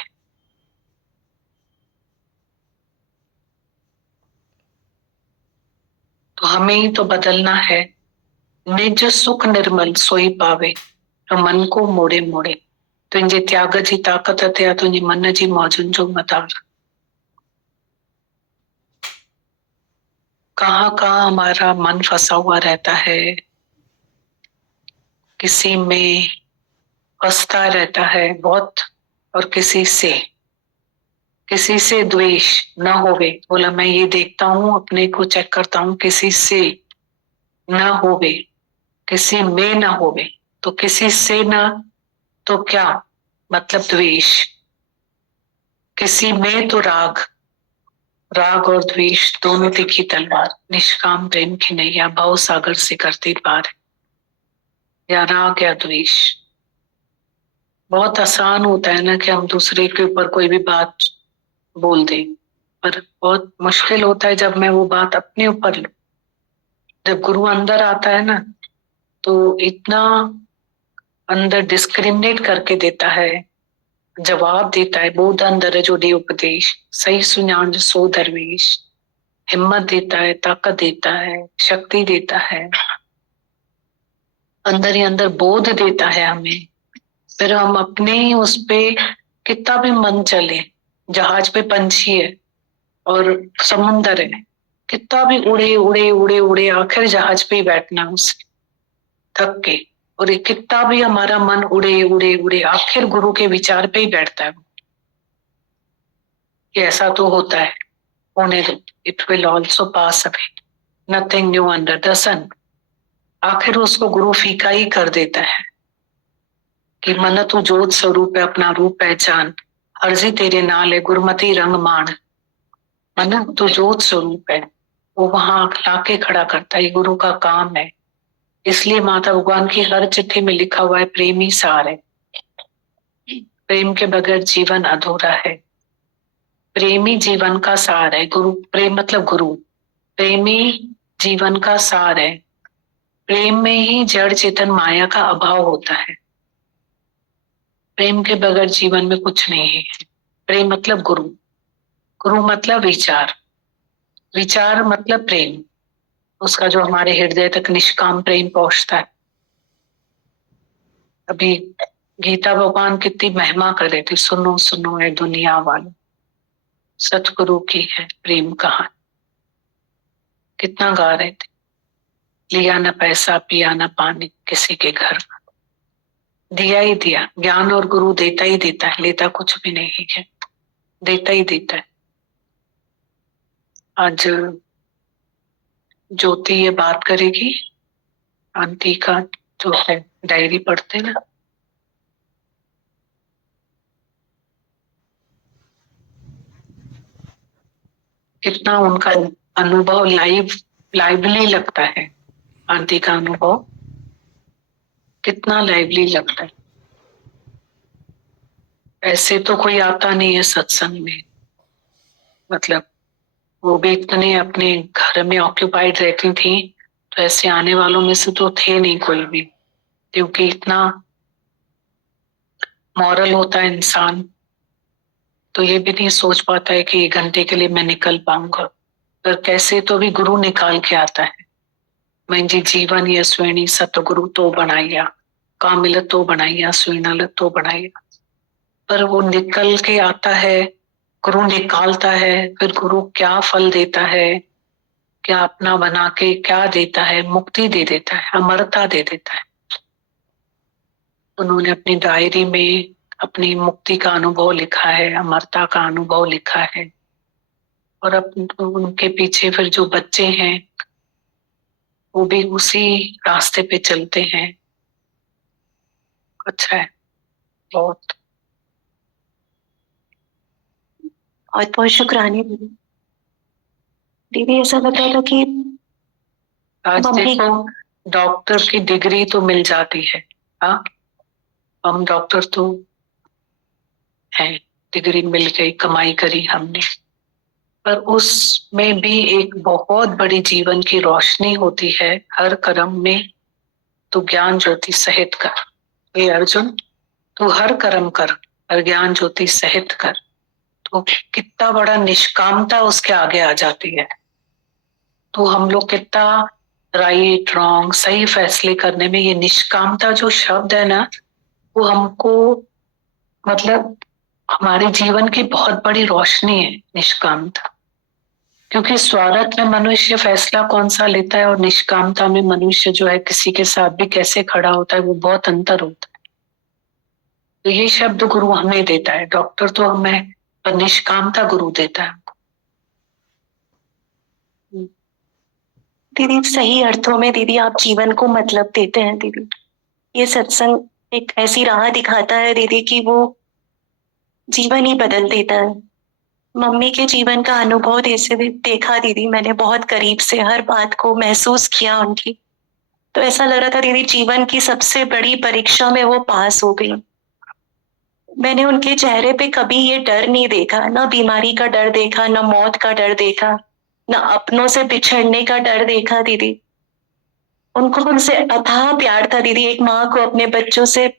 तो हमें ही तो बदलना है। निज सुख निर्मल सोई पावे तो मन को मोड़े मोड़े। तुझे त्याग जी ताकत है, तुझे मन जी मौजन जो मदार। कहाँ कहाँ हमारा मन फंसा हुआ रहता है, किसी में फंसता रहता है बहुत, और किसी से द्वेष न होवे। बोला मैं ये देखता हूँ, अपने को चेक करता हूँ, किसी से न होवे, किसी में न होवे। तो किसी से न तो क्या मतलब द्वेष, किसी में तो राग। राग और द्वेष दोनों तीखी तलवार, निष्काम प्रेम की नैया भव सागर से करती पार। या राग या द्वेष। बहुत आसान होता है ना कि हम दूसरे के ऊपर कोई भी बात बोल दें, पर बहुत मुश्किल होता है जब मैं वो बात अपने ऊपर लूं। जब गुरु अंदर आता है ना, तो इतना अंदर डिस्क्रिमिनेट करके देता है, जवाब देता है। बोध अंदर जो दे उपदेश, सही सुजान सो दरवेश। हिम्मत देता है, ताकत देता है, शक्ति देता है, अंदर ही अंदर बोध देता है हमें। फिर हम अपने ही उस पे कितना भी मन चले, जहाज पे पंछी है और समुंदर है, कितना भी उड़े उड़े उड़े उड़े, आखिर जहाज पे ही बैठना उसे थक के। और ये कितना भी हमारा मन उड़े उड़े उड़े, आखिर गुरु के विचार पे ही बैठता है। ये ऐसा तो होता है, होने दो, it will also pass away, nothing new under the sun. आखिर उसको गुरु फीका ही कर देता है कि मन तू जोत स्वरूप है, अपना रूप पहचान, अर्जी तेरे नाल है गुरमती रंग मान। मन तू जोत स्वरूप है, वो वहां लाके खड़ा करता है, गुरु का काम है। इसलिए माता भगवान की हर चिट्ठी में लिखा हुआ है प्रेम ही सार है। प्रेम के बगैर जीवन अधूरा है। प्रेमी जीवन का सार है। गुरु प्रेम मतलब गुरु, प्रेमी जीवन का सार है। प्रेम में ही जड़ चेतन माया का अभाव होता है। प्रेम के बगैर जीवन में कुछ नहीं है। प्रेम मतलब गुरु, गुरु मतलब विचार, विचार मतलब प्रेम, उसका जो हमारे हृदय तक निष्काम प्रेम पहुंचता है। अभी गीता भगवान कितनी महिमा कर रहे थे, सुनो सुनो है दुनिया वालों, सतगुरु की है प्रेम कहानी। कितना गा रहे थे, लिया न पैसा पिया न पानी किसी के घर, दिया ही दिया। ज्ञान और गुरु देता ही देता है, लेता कुछ भी नहीं है, देता ही देता है। आज ज्योति ये बात करेगी, आंटी का जो है डायरी पढ़ते ना, कितना उनका अनुभव लाइवली लगता है। आंटी का अनुभव कितना लाइवली लगता है। ऐसे तो कोई आता नहीं है सत्संग में, मतलब वो भी इतने अपने घर में ऑक्यूपाइड रहती थी, तो ऐसे आने वालों में से तो थे नहीं कोई भी, क्योंकि इतना मॉरल होता है इंसान, तो ये भी नहीं सोच पाता है कि 1 घंटे के लिए मैं निकल पाऊंगा। पर कैसे तो भी गुरु निकाल के आता है। मुंहिंजी जीवन या स्वेणी सतगुरु तो बनाइया, कामिल तो बनाइया, स्वीणल तो बनाइया। पर वो निकल के आता है, गुरु निकालता है, फिर गुरु क्या फल देता है, क्या अपना बना के क्या देता है, मुक्ति दे देता है, अमरता दे देता है। उन्होंने अपनी डायरी में अपनी मुक्ति का अनुभव लिखा है, अमरता का अनुभव लिखा है। और अब उनके पीछे फिर जो बच्चे हैं वो भी उसी रास्ते पे चलते हैं। अच्छा है बहुत। बहुत बहुत शुक्रानी दीदी। दीदी ऐसा लग रहा था कि आज मम्मी देखो डॉक्टर की डिग्री तो मिल जाती है, हाँ हम डॉक्टर तो हैं, डिग्री मिल गई, कमाई करी हमने, पर उसमें भी एक बहुत बड़ी जीवन की रोशनी होती है हर कर्म में। तू ज्ञान ज्योति सहित कर, हे अर्जुन, तू हर कर्म कर और ज्ञान ज्योति सहित कर। तो कितना बड़ा निष्कामता उसके आगे आ जाती है। तो हम लोग कितना राइट रॉन्ग सही फैसले करने में ये निष्कामता जो शब्द है ना, वो हमको मतलब हमारे जीवन की बहुत बड़ी रोशनी है निष्कामता। क्योंकि स्वार्थ में मनुष्य फैसला कौन सा लेता है और निष्कामता में मनुष्य जो है किसी के साथ भी कैसे खड़ा होता है, वो बहुत अंतर होता है। तो ये शब्द गुरु हमें देता है, डॉक्टर तो हमें, पर निष्कामता गुरु देता है। दीदी सही अर्थों में दीदी आप जीवन को मतलब देते हैं दीदी। ये सत्संग एक ऐसी राह दिखाता है दीदी कि वो जीवन ही बदल देता है। मम्मी के जीवन का अनुभव जैसे भी देखा दीदी, मैंने बहुत करीब से हर बात को महसूस किया उनकी, तो ऐसा लग रहा था दीदी जीवन की सबसे बड़ी परीक्षा में वो पास हो गई। मैंने उनके चेहरे पे कभी ये डर नहीं देखा, ना बीमारी का डर देखा, ना मौत का डर देखा, ना अपनों से बिछड़ने का डर देखा दीदी। उनको हमसे अथाह प्यार था दीदी। एक माँ को अपने बच्चों से,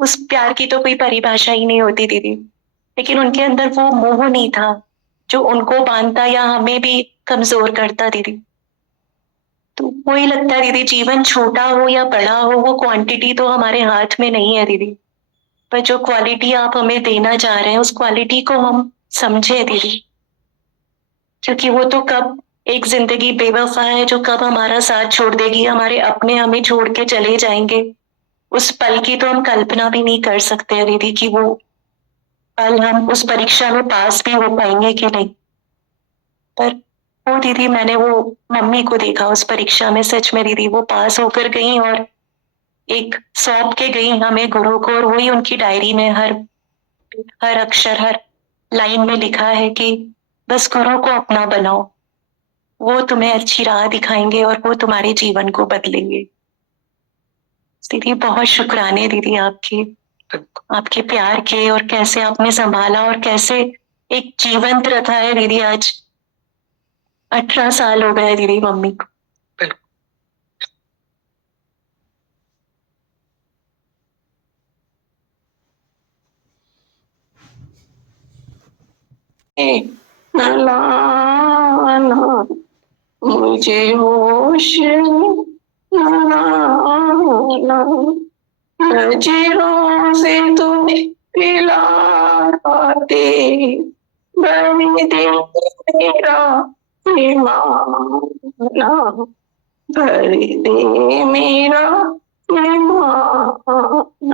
उस प्यार की तो कोई परिभाषा ही नहीं होती दीदी, लेकिन उनके अंदर वो मोह नहीं था जो उनको बांधता या हमें भी कमजोर करता दीदी। तो वही लगता है दीदी, जीवन छोटा हो या बड़ा हो, वो क्वांटिटी तो हमारे हाथ में नहीं है दीदी, पर जो क्वालिटी आप हमें देना चाह रहे हैं उस क्वालिटी को हम समझे दीदी। क्योंकि वो तो कब, एक जिंदगी बेवफा है जो कब हमारा साथ छोड़ देगी, हमारे अपने हमें छोड़ के चले जाएंगे, उस पल की तो हम कल्पना भी नहीं कर सकते दीदी कि वो पल हम उस परीक्षा में पास भी हो पाएंगे कि नहीं। पर वो दीदी, मैंने वो मम्मी को देखा उस परीक्षा में, सच में दीदी वो पास होकर गई और एक सौंप के गई हमें गुरु को, और वही उनकी डायरी में हर हर अक्षर हर लाइन में लिखा है कि बस गुरु को अपना बनाओ, वो तुम्हें अच्छी राह दिखाएंगे और वो तुम्हारे जीवन को बदलेंगे। दीदी बहुत शुक्राने दीदी आपके, आपके प्यार के, और कैसे आपने संभाला और कैसे एक जीवंत रखा है दीदी। आज 18 साल हो गए दीदी मम्मी को। लाना मुझे होश लाना, नजरों से तू पिलाते, बनी दे मेरा ईमाना, भर दे मेरा ईमान।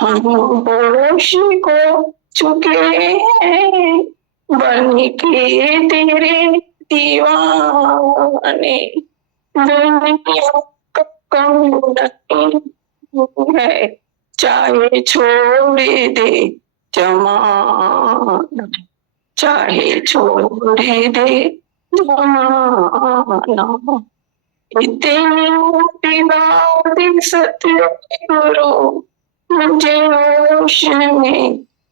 हम होश को चुके हैं बन के तेरे दीवाने, दुनिया का कम नहीं है, चाहे छोड़ दे जमाना, चाहे छोड़ दे जमाना। इतनी बात सतगुरु मुझे होश में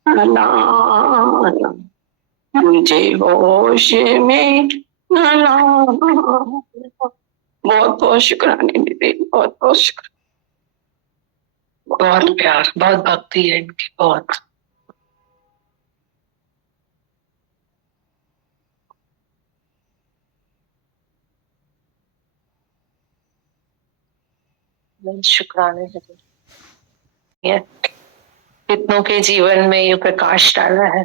लाना, मुझे होश में लाना। बहुत बहुत शुक्राने दीदी, बहुत बहुत शुक्राने। बहुत प्यार, बहुत भक्ति है इनकी, बहुत। शुक्राने है, कितनों के जीवन में ये प्रकाश डाला है,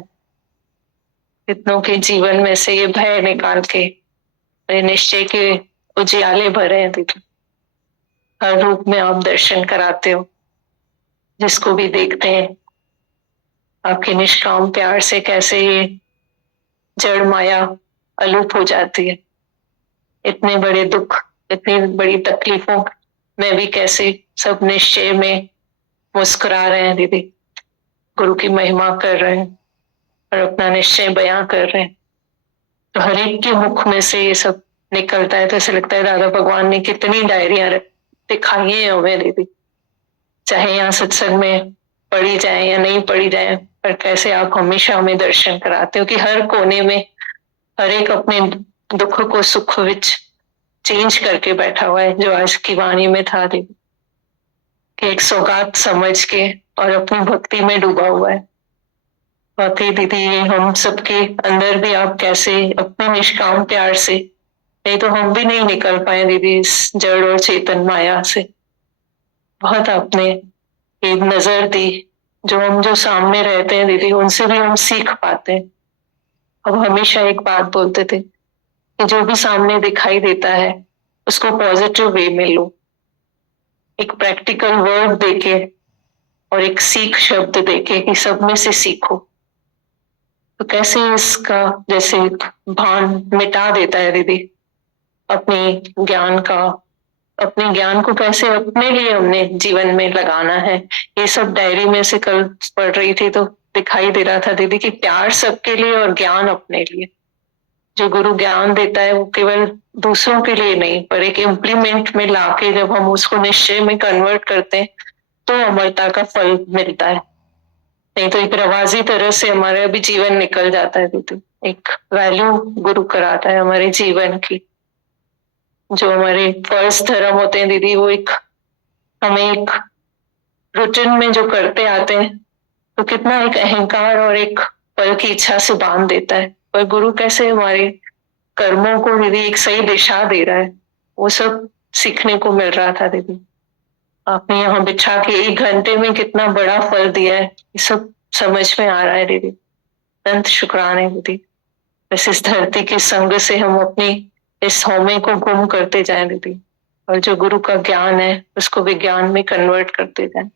कितनों के जीवन में से ये भय निकाल के ये निश्चय के उजियाले भरे हैं दीदी। हर रूप में आप दर्शन कराते हो, जिसको भी देखते हैं आपके निष्काम प्यार से कैसे ये जड़ माया अलूप हो जाती है। इतने बड़े दुख, इतनी बड़ी तकलीफों में भी कैसे सब निश्चय में मुस्कुरा रहे हैं दीदी, गुरु की महिमा कर रहे हैं और अपना निश्चय बयां कर रहे हैं। तो हर एक के मुख में से ये सब निकलता है, तो ऐसा लगता है दादा भगवान ने कितनी डायरियां दिखाई है हमें दीदी। चाहे यहाँ सत्संग में पढ़ी जाए या नहीं पढ़ी जाए, और कैसे आप हमेशा हमें दर्शन कराते हो कि हर कोने में हर एक अपने दुख को सुख विच चेंज करके बैठा हुआ है, जो आज की वाणी में था दीदी कि एक सौगात समझ के और अपनी भक्ति में डूबा हुआ है। वाकई दीदी ये हम सबके अंदर भी आप कैसे अपने निष्काम प्यार से, नहीं तो हम भी नहीं निकल पाए दीदी इस जड़ और चेतन माया से। बहुत आपने एक नजर दी, जो सामने रहते हैं दीदी उनसे भी हम सीख पाते हैं। अब हमेशा एक बात बोलते थे कि जो भी सामने दिखाई देता है उसको पॉजिटिव वे में लो, एक प्रैक्टिकल वर्ड देके और एक सीख शब्द देके कि सब में से सीखो। तो कैसे इसका जैसे भान मिटा देता है दीदी अपने ज्ञान का, अपने ज्ञान को कैसे अपने लिए हमने जीवन में लगाना है। ये सब डायरी में से कल पढ़ रही थी तो दिखाई दे रहा था दीदी कि प्यार सबके लिए और ज्ञान अपने लिए। जो गुरु ज्ञान देता है वो केवल दूसरों के लिए नहीं, पर एक इम्प्लीमेंट में लाके जब हम उसको निश्चय में कन्वर्ट करते हैं तो अमरता का फल मिलता है। नहीं तो एक रवाजी तरह से हमारा भी जीवन निकल जाता है दीदी। एक वैल्यू गुरु कराता है हमारे जीवन की। जो हमारे फर्स्ट धर्म होते हैं दीदी वो एक हमें एक रूटीन में जो करते आते हैं तो कितना एक अहंकार और एक पल की इच्छा से बांध देता है, पर गुरु कैसे हमारे कर्मों को दीदी एक सही दिशा दे रहा है, वो सब सीखने को मिल रहा था दीदी। आपने यहाँ बिछा के 1 घंटे में कितना बड़ा फल दिया है, ये सब समझ में आ रहा है दीदी। अनंत शुक्राने दीदी। बस इस धरती के संग से हम अपनी इस हौमे को गुम करते जाएं दीदी, और जो गुरु का ज्ञान है उसको विज्ञान में कन्वर्ट करते जाएं।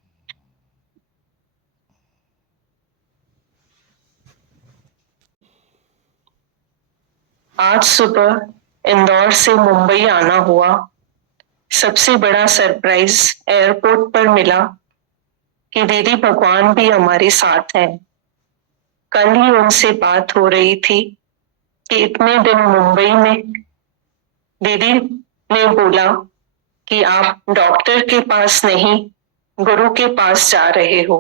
आज सुबह इंदौर से मुंबई आना हुआ। सबसे बड़ा सरप्राइज एयरपोर्ट पर मिला कि दीदी भगवान भी हमारे साथ हैं। कल ही उनसे बात हो रही थी कि इतने दिन मुंबई में दीदी ने बोला कि आप डॉक्टर के पास नहीं गुरु के पास जा रहे हो।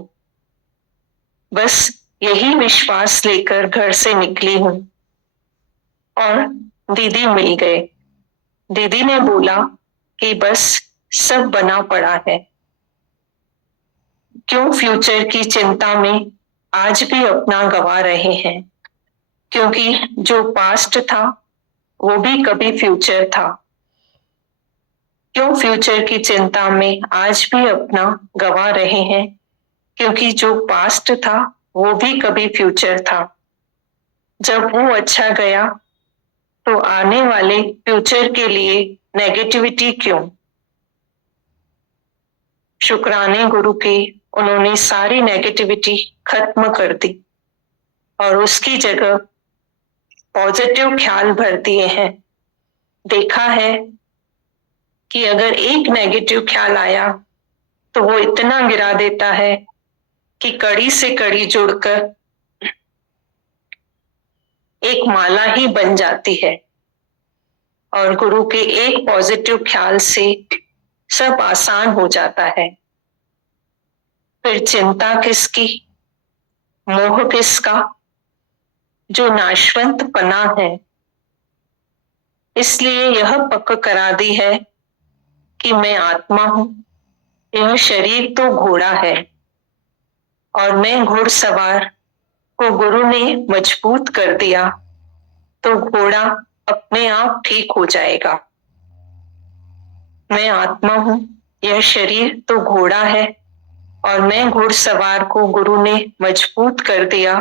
बस यही विश्वास लेकर घर से निकली हूं और दीदी मिल गए। दीदी ने बोला कि बस सब बना पड़ा है, क्यों फ्यूचर की चिंता में आज भी अपना गवा रहे हैं, क्योंकि जो पास्ट था वो भी कभी फ्यूचर था। क्यों फ्यूचर की चिंता में आज भी अपना गवा रहे हैं, क्योंकि जो पास्ट था वो भी कभी फ्यूचर था। जब वो अच्छा गया तो आने वाले फ्यूचर के लिए नेगेटिविटी क्यों। शुक्राने गुरु के, उन्होंने सारी नेगेटिविटी खत्म कर दी और उसकी जगह पॉजिटिव ख्याल भर दिए हैं। देखा है कि अगर एक नेगेटिव ख्याल आया तो वो इतना गिरा देता है कि कड़ी से कड़ी जुड़कर एक माला ही बन जाती है, और गुरु के एक पॉजिटिव ख्याल से सब आसान हो जाता है। फिर चिंता किसकी, मोह किसका, जो नाशवंत पना है। इसलिए यह पक्का करा दी है कि मैं आत्मा हूं, यह शरीर तो घोड़ा है और मैं घुड़सवार को गुरु ने मजबूत कर दिया तो घोड़ा अपने आप ठीक हो जाएगा। मैं आत्मा हूं, यह शरीर तो घोड़ा है और मैं घुड़सवार को गुरु ने मजबूत कर दिया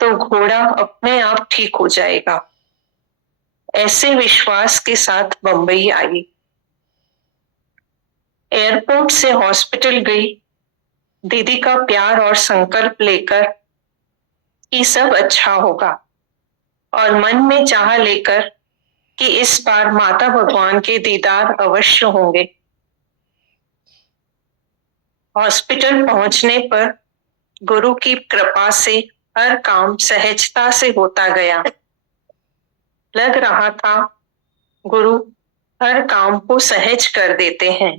तो घोड़ा अपने आप ठीक हो जाएगा। ऐसे विश्वास के साथ बंबई आई। एयरपोर्ट से हॉस्पिटल गई, दीदी का प्यार और संकल्प लेकर कि सब अच्छा होगा, और मन में चाह लेकर कि इस बार माता भगवान के दीदार अवश्य होंगे। हॉस्पिटल पहुंचने पर गुरु की कृपा से हर काम सहजता से होता गया। लग रहा था गुरु हर काम को सहज कर देते हैं।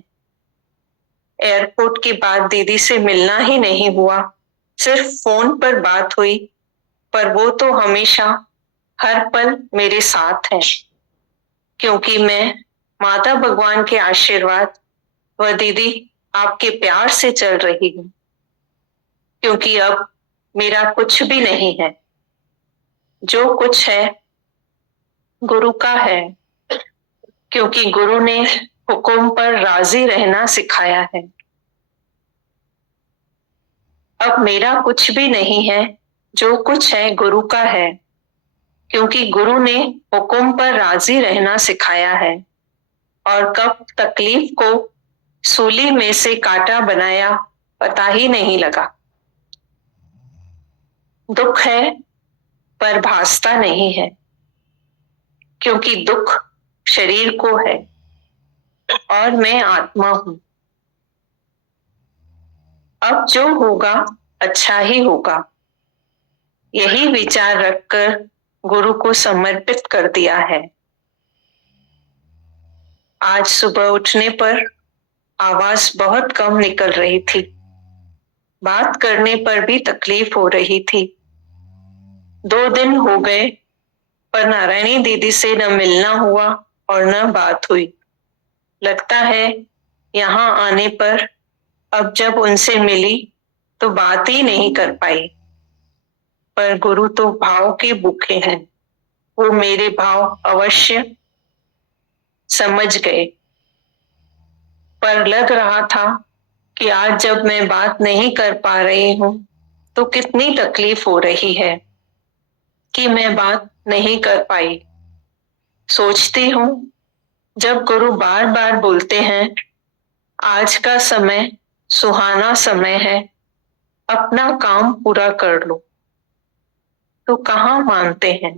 एयरपोर्ट के बाद दीदी से मिलना ही नहीं हुआ सिर्फ फोन पर बात हुई, पर वो तो हमेशा हर पल मेरे साथ है, क्योंकि मैं माता भगवान के आशीर्वाद व दीदी आपके प्यार से चल रही हूँ। क्योंकि अब मेरा कुछ भी नहीं है, जो कुछ है गुरु का है, क्योंकि गुरु ने हुक्म पर राजी रहना सिखाया है। अब मेरा कुछ भी नहीं है, जो कुछ है गुरु का है, क्योंकि गुरु ने हुक्म पर राजी रहना सिखाया है। और कब तकलीफ को सूली में से कांटा बनाया पता ही नहीं लगा। दुख है पर भासता नहीं है, क्योंकि दुख शरीर को है और मैं आत्मा हूं। अब जो होगा अच्छा ही होगा, यही विचार रखकर गुरु को समर्पित कर दिया है। आज सुबह उठने पर आवाज बहुत कम निकल रही थी, बात करने पर भी तकलीफ हो रही थी। 2 दिन हो गए, पर नारायणी दीदी से न मिलना हुआ और न बात हुई। लगता है यहाँ आने पर अब जब उनसे मिली तो बात ही नहीं कर पाई। पर गुरु तो भाव के भूखे हैं, वो मेरे भाव अवश्य समझ गए। पर लग रहा था कि आज जब मैं बात नहीं कर पा रही हूं तो कितनी तकलीफ हो रही है कि मैं बात नहीं कर पाई। सोचती हूँ, जब गुरु बार बार बोलते हैं आज का समय सुहाना समय है, अपना काम पूरा कर लो, तो कहाँ मानते हैं।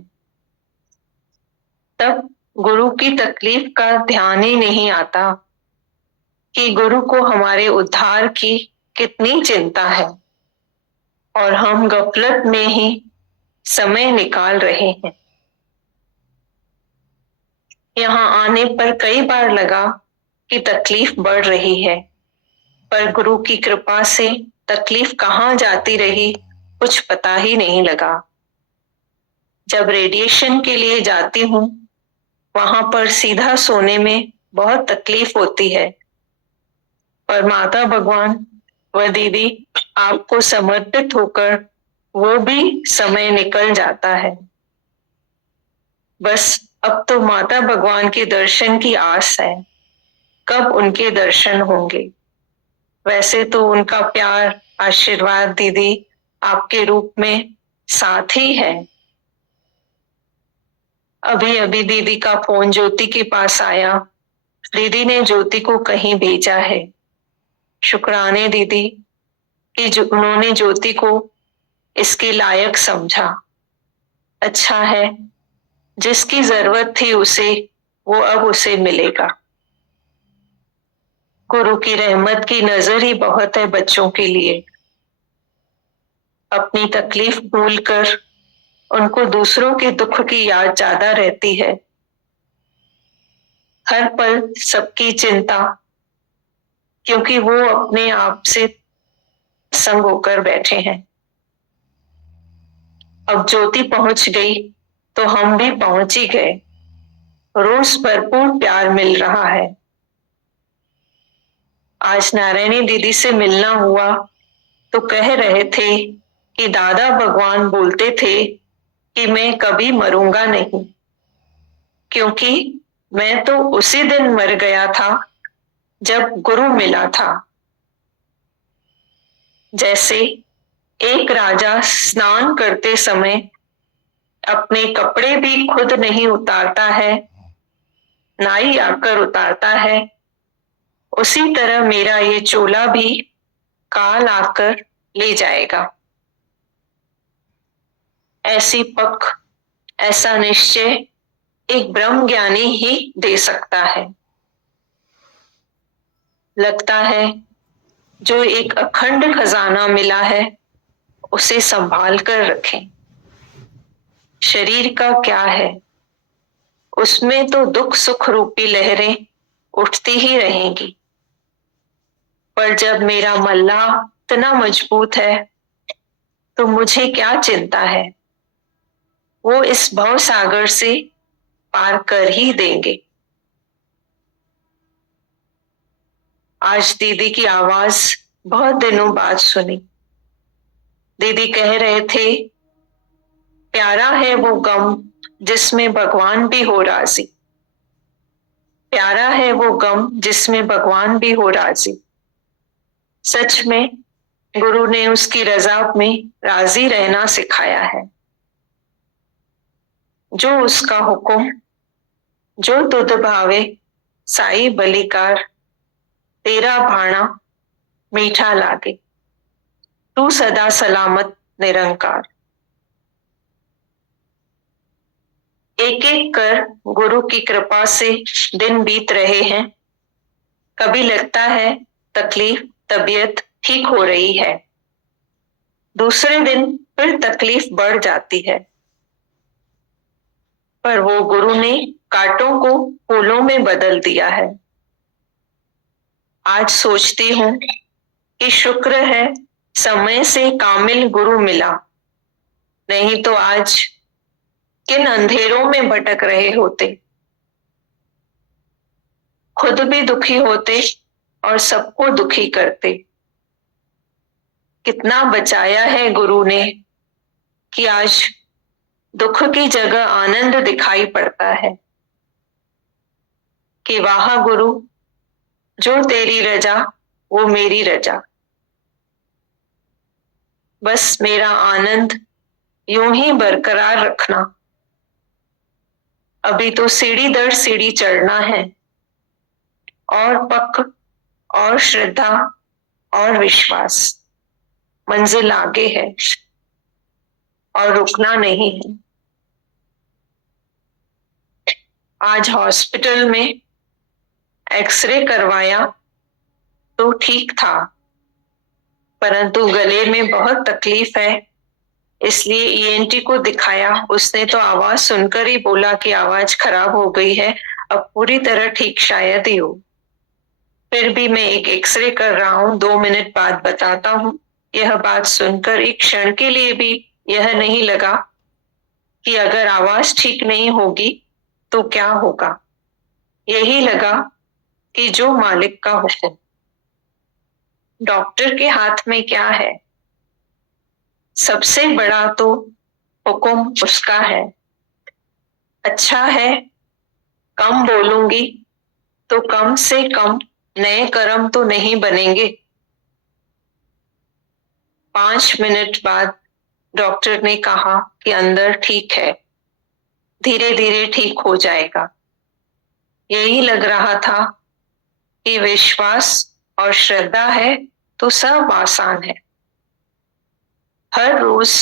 तब गुरु की तकलीफ का ध्यान ही नहीं आता कि गुरु को हमारे उद्धार की कितनी चिंता है और हम गफलत में ही समय निकाल रहे हैं। यहाँ आने पर कई बार लगा कि तकलीफ बढ़ रही है, पर गुरु की कृपा से तकलीफ कहाँ जाती रही कुछ पता ही नहीं लगा। जब रेडिएशन के लिए जाती हूँ, वहां पर सीधा सोने में बहुत तकलीफ होती है, पर माता भगवान व दीदी आपको समर्पित होकर वो भी समय निकल जाता है। बस अब तो माता भगवान के दर्शन की आस है, कब उनके दर्शन होंगे। वैसे तो उनका प्यार आशीर्वाद दीदी आपके रूप में साथ ही है। अभी अभी दीदी का फोन ज्योति के पास आया, दीदी ने ज्योति को कहीं भेजा है। शुक्राने दीदी कि जो उन्होंने ज्योति को इसके लायक समझा। अच्छा है, जिसकी जरूरत थी उसे वो अब उसे मिलेगा। गुरु की रहमत की नजर ही बहुत है बच्चों के लिए। अपनी तकलीफ भूलकर उनको दूसरों के दुख की याद ज्यादा रहती है। हर पल सबकी चिंता, क्योंकि वो अपने आप से संग होकर बैठे हैं। अब ज्योति पहुंच गई तो हम भी पहुंच ही गए। रोज भरपूर प्यार मिल रहा है। आज नारायणी दीदी से मिलना हुआ तो कह रहे थे कि दादा भगवान बोलते थे कि मैं कभी मरूंगा नहीं, क्योंकि मैं तो उसी दिन मर गया था जब गुरु मिला था। जैसे एक राजा स्नान करते समय अपने कपड़े भी खुद नहीं उतारता है, नाई आकर उतारता है, उसी तरह मेरा ये चोला भी काल आकर ले जाएगा। ऐसी पक, ऐसा निश्चय एक ब्रह्म ज्ञानी ही दे सकता है। लगता है जो एक अखंड खजाना मिला है उसे संभाल कर रखें। शरीर का क्या है, उसमें तो दुख सुख रूपी लहरें उठती ही रहेंगी। पर जब मेरा मल्लाह इतना मजबूत है तो मुझे क्या चिंता है, वो इस भव सागर से पार कर ही देंगे। आज दीदी की आवाज बहुत दिनों बाद सुनी। दीदी कह रहे थे, प्यारा है वो गम जिसमें भगवान भी हो राजी, प्यारा है वो गम जिसमें भगवान भी हो राजी। सच में गुरु ने उसकी रजा में राजी रहना सिखाया है। जो उसका हुक्म जो तुध भावे साई बलिकार, तेरा भाणा मीठा लागे, तू सदा सलामत निरंकार। एक एक कर गुरु की कृपा से दिन बीत रहे हैं। कभी लगता है तकलीफ तबीयत ठीक हो रही है, दूसरे दिन फिर तकलीफ बढ़ जाती है। पर वो गुरु ने कांटों को फूलों में बदल दिया है। आज सोचती हूँ कि शुक्र है समय से कामिल गुरु मिला, नहीं तो आज किन अंधेरों में भटक रहे होते, खुद भी दुखी होते और सबको दुखी करते। कितना बचाया है गुरु ने कि आज दुख की जगह आनंद दिखाई पड़ता है। कि वाह गुरु, जो तेरी रजा वो मेरी रजा, बस मेरा आनंद यूं ही बरकरार रखना। अभी तो सीढ़ी दर सीढ़ी चढ़ना है, और पक और श्रद्धा और विश्वास, मंजिल आगे है और रुकना नहीं है। आज हॉस्पिटल में एक्सरे करवाया तो ठीक था, परंतु गले में बहुत तकलीफ है, इसलिए ईएनटी को दिखाया। उसने तो आवाज सुनकर ही बोला कि आवाज खराब हो गई है, अब पूरी तरह ठीक शायद ही हो। फिर भी मैं एक एक्सरे कर रहा हूँ, 2 मिनट बाद बताता हूँ। यह बात सुनकर एक क्षण के लिए भी यह नहीं लगा कि अगर आवाज ठीक नहीं होगी तो क्या होगा। यही लगा कि जो मालिक का हुक्म, डॉक्टर के हाथ में क्या है, सबसे बड़ा तो हुक्म उसका है। अच्छा है, कम बोलूंगी तो कम से कम नए कर्म तो नहीं बनेंगे। 5 मिनट बाद डॉक्टर ने कहा कि अंदर ठीक है, धीरे धीरे ठीक हो जाएगा। यही लग रहा था कि विश्वास और श्रद्धा है तो सब आसान है। हर रोज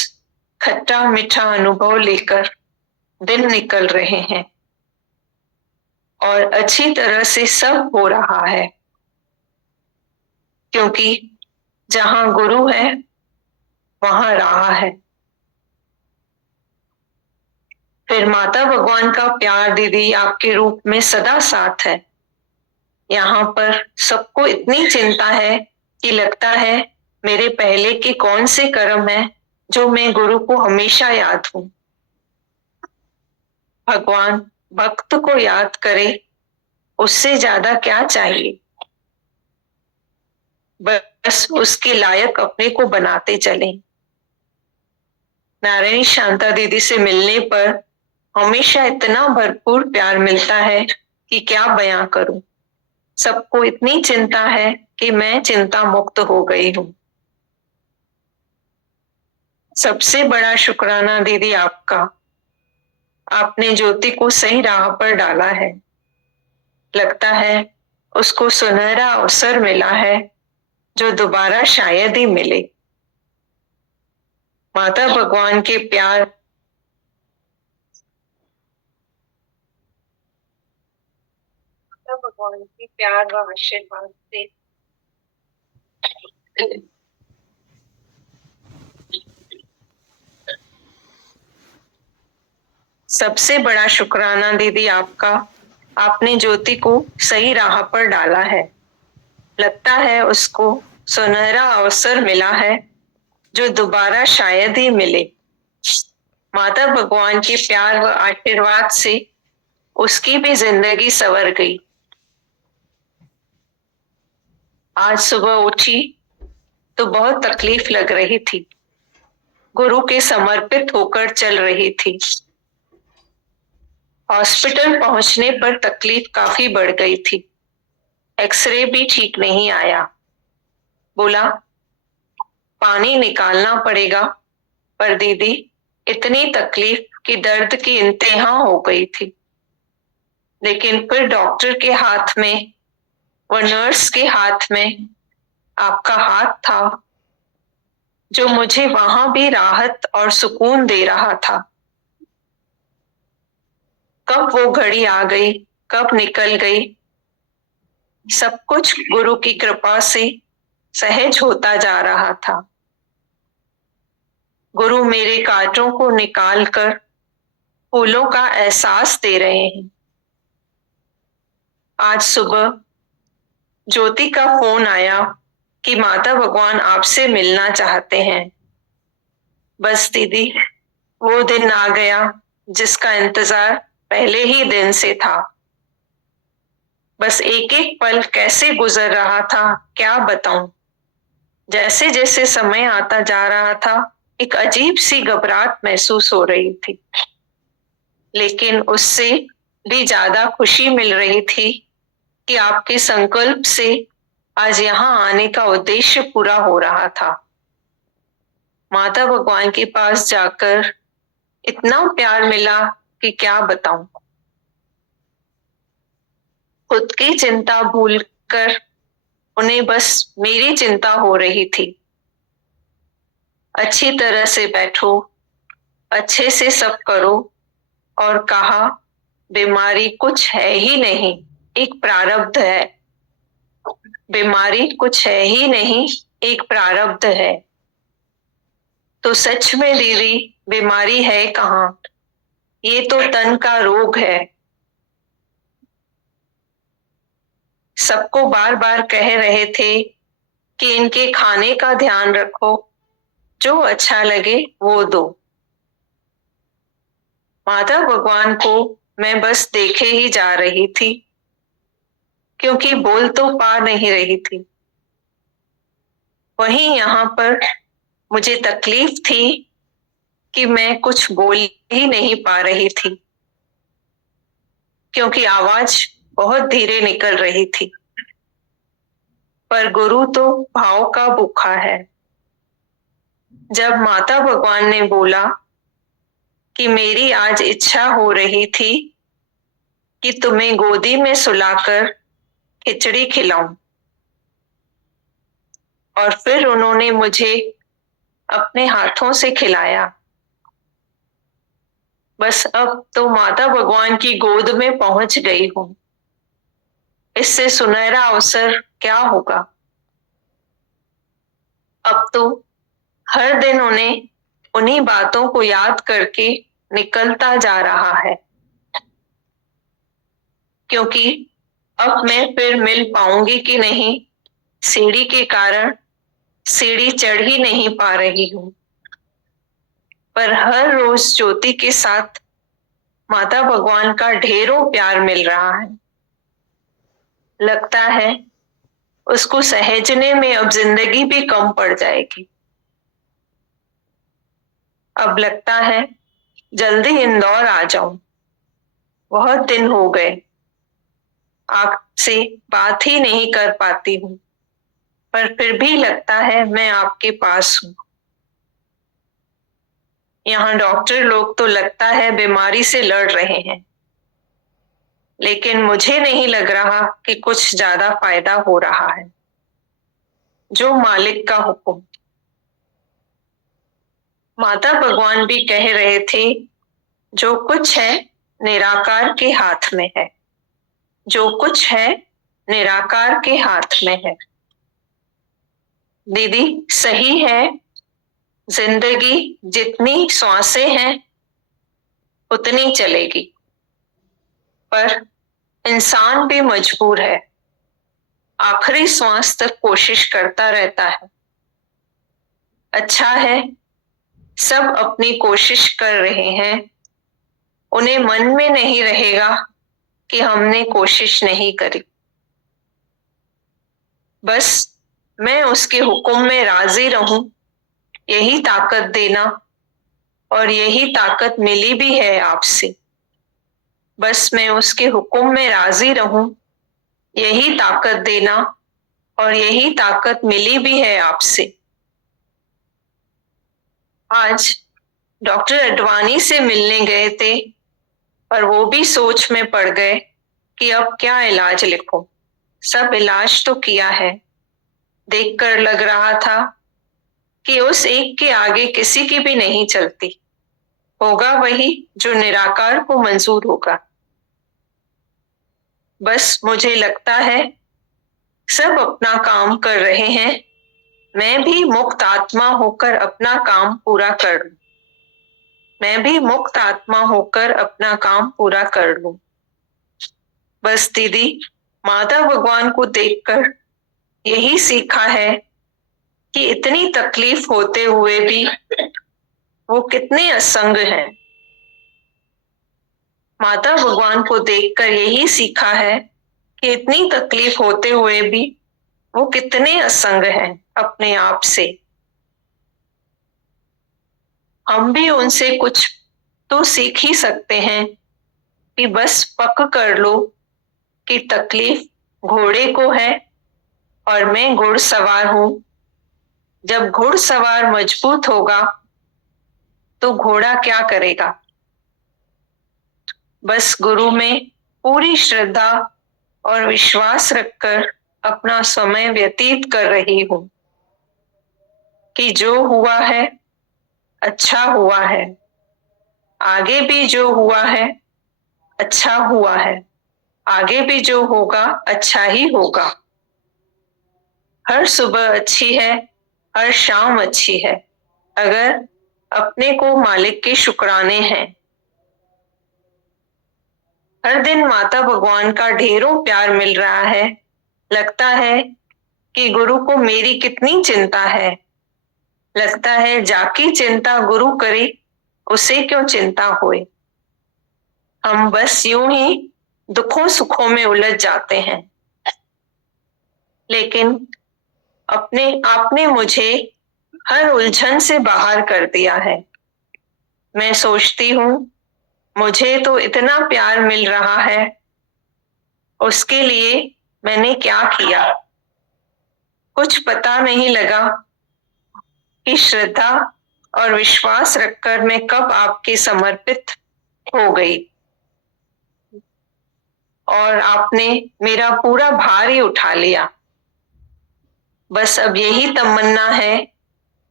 खट्टा मीठा अनुभव लेकर दिन निकल रहे हैं और अच्छी तरह से सब हो रहा है, क्योंकि जहां गुरु है वहां राह है। फिर माता भगवान का प्यार दीदी आपके रूप में सदा साथ है। यहाँ पर सबको इतनी चिंता है कि लगता है मेरे पहले के कौन से कर्म हैं जो मैं गुरु को हमेशा याद हूं। भगवान भक्त को याद करे, उससे ज्यादा क्या चाहिए। बस उसके लायक अपने को बनाते चलें। नारायणी शांता दीदी से मिलने पर हमेशा इतना भरपूर प्यार मिलता है कि क्या बयां करूं। सबको इतनी चिंता है कि मैं चिंता मुक्त हो गई हूं। सबसे बड़ा शुक्राना दीदी आपका, आपने ज्योति को सही राह पर डाला है। लगता है उसको सुनहरा अवसर मिला है जो दोबारा शायद ही मिले। माता भगवान के प्यार, माता भगवान के प्यार व आशीर्वाद से सबसे बड़ा शुक्राना दीदी आपका, आपने ज्योति को सही राह पर डाला है। लगता है उसको सुनहरा अवसर मिला है जो दोबारा शायद ही मिले। माता भगवान के प्यार व आशीर्वाद से उसकी भी जिंदगी संवर गई। आज सुबह उठी तो बहुत तकलीफ लग रही थी। गुरु के समर्पित होकर चल रही थी। हॉस्पिटल पहुंचने पर तकलीफ काफी बढ़ गई थी। एक्सरे भी ठीक नहीं आया। बोला पानी निकालना पड़ेगा, पर दीदी इतनी तकलीफ कि दर्द की इंतहा हो गई थी। लेकिन फिर डॉक्टर के हाथ में व नर्स के हाथ में आपका हाथ था, जो मुझे वहां भी राहत और सुकून दे रहा था। कब वो घड़ी आ गई, कब निकल गई, सब कुछ गुरु की कृपा से सहज होता जा रहा था। गुरु मेरे कांटों को निकालकर फूलों का एहसास दे रहे हैं। आज सुबह ज्योति का फोन आया कि माता भगवान आपसे मिलना चाहते हैं। बस दीदी वो दिन आ गया जिसका इंतजार पहले ही दिन से था। बस एक एक पल कैसे गुजर रहा था क्या बताऊं। जैसे जैसे समय आता जा रहा था एक अजीब सी घबराहट महसूस हो रही थी, लेकिन उससे भी ज्यादा खुशी मिल रही थी कि आपके संकल्प से आज यहाँ आने का उद्देश्य पूरा हो रहा था। माता भगवान के पास जाकर इतना प्यार मिला कि क्या बताऊं। खुद की चिंता भूलकर उन्हें बस मेरी चिंता हो रही थी। अच्छी तरह से बैठो, अच्छे से सब करो, और कहा बीमारी कुछ है ही नहीं, एक प्रारब्ध है। बीमारी कुछ है ही नहीं, एक प्रारब्ध है। तो सच में दीदी बीमारी है कहाँ, ये तो तन का रोग है। सबको बार बार कह रहे थे कि इनके खाने का ध्यान रखो, जो अच्छा लगे वो दो। माता भगवान को मैं बस देखे ही जा रही थी, क्योंकि बोल तो पा नहीं रही थी। वहीं यहाँ पर मुझे तकलीफ थी कि मैं कुछ बोल ही नहीं पा रही थी, क्योंकि आवाज बहुत धीरे निकल रही थी। पर गुरु तो भाव का भूखा है। जब माता भगवान ने बोला कि मेरी आज इच्छा हो रही थी कि तुम्हें गोदी में सुलाकर खिचड़ी खिलाऊं, और फिर उन्होंने मुझे अपने हाथों से खिलाया। बस अब तो माता भगवान की गोद में पहुंच गई हूं। इससे सुनहरा अवसर क्या होगा। अब तो हर दिन उन्हें उन्हीं बातों को याद करके निकलता जा रहा है, क्योंकि अब मैं फिर मिल पाऊंगी कि नहीं, सीढ़ी के कारण सीढ़ी चढ़ ही नहीं पा रही हूं। पर हर रोज ज्योति के साथ माता भगवान का ढेरों प्यार मिल रहा है। लगता है उसको सहेजने में अब जिंदगी भी कम पड़ जाएगी। अब लगता है जल्दी इंदौर आ जाऊं। बहुत दिन हो गए, आपसे बात ही नहीं कर पाती हूं, पर फिर भी लगता है मैं आपके पास हूं। यहाँ डॉक्टर लोग तो लगता है बीमारी से लड़ रहे हैं, लेकिन मुझे नहीं लग रहा कि कुछ ज्यादा फायदा हो रहा है। जो मालिक का हुक्म। माता भगवान भी कह रहे थे जो कुछ है निराकार के हाथ में है, जो कुछ है निराकार के हाथ में है। दीदी सही है, जिंदगी जितनी सांसें हैं उतनी चलेगी, पर इंसान भी मजबूर है, आखिरी सांस तक कोशिश करता रहता है। अच्छा है, सब अपनी कोशिश कर रहे हैं। उन्हें मन में नहीं रहेगा कि हमने कोशिश नहीं करी। बस मैं उसके हुक्म में राजी रहूं, यही ताकत देना, और यही ताकत मिली भी है आपसे। बस मैं उसके हुक्म में राजी रहूं, यही ताकत देना, और यही ताकत मिली भी है आपसे। आज डॉक्टर अडवाणी से मिलने गए थे, पर वो भी सोच में पड़ गए कि अब क्या इलाज लिखूं। सब इलाज तो किया है, देखकर लग रहा था कि उस एक के आगे किसी की भी नहीं चलती। होगा वही जो निराकार को मंजूर होगा। बस मुझे लगता है सब अपना काम कर रहे हैं, मैं भी मुक्त आत्मा होकर अपना काम पूरा कर लूं। मैं भी मुक्त आत्मा होकर अपना काम पूरा कर लूं। बस दीदी, माता भगवान को देखकर यही सीखा है कि इतनी तकलीफ होते हुए भी वो कितने असंग हैं। माता भगवान को देखकर यही सीखा है कि इतनी तकलीफ होते हुए भी वो कितने असंग हैं अपने आप से। हम भी उनसे कुछ तो सीख ही सकते हैं कि बस पक कर लो कि तकलीफ घोड़े को है और मैं घुड़सवार हूं। जब घुड़सवार मजबूत होगा तो घोड़ा क्या करेगा। बस गुरु में पूरी श्रद्धा और विश्वास रखकर अपना समय व्यतीत कर रही हूं कि जो हुआ है अच्छा हुआ है, आगे भी जो हुआ है अच्छा हुआ है, आगे भी जो होगा अच्छा ही होगा। हर सुबह अच्छी है, हर शाम अच्छी है, अगर अपने को मालिक के शुक्राने हैं। हर दिन माता भगवान का ढेरों प्यार मिल रहा है। लगता है कि गुरु को मेरी कितनी चिंता है। लगता है जाकी चिंता गुरु करे, उसे क्यों चिंता होए। हम बस यूं ही दुखों सुखों में उलझ जाते हैं। लेकिन अपने आपने मुझे हर उलझन से बाहर कर दिया है। मैं सोचती हूँ मुझे तो इतना प्यार मिल रहा है, उसके लिए मैंने क्या किया। कुछ पता नहीं लगा कि श्रद्धा और विश्वास रखकर मैं कब आपके समर्पित हो गई और आपने मेरा पूरा भार ही उठा लिया। बस अब यही तमन्ना है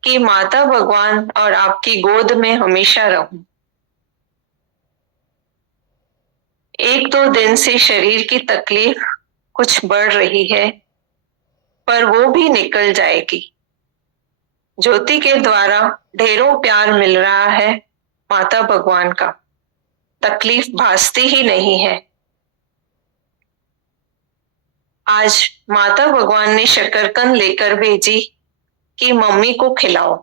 कि माता भगवान और आपकी गोद में हमेशा रहूं। एक दो दिन से शरीर की तकलीफ कुछ बढ़ रही है, पर वो भी निकल जाएगी। ज्योति के द्वारा ढेरों प्यार मिल रहा है माता भगवान का, तकलीफ भासती ही नहीं है। आज माता भगवान ने शकरकंद लेकर भेजी कि मम्मी को खिलाओ।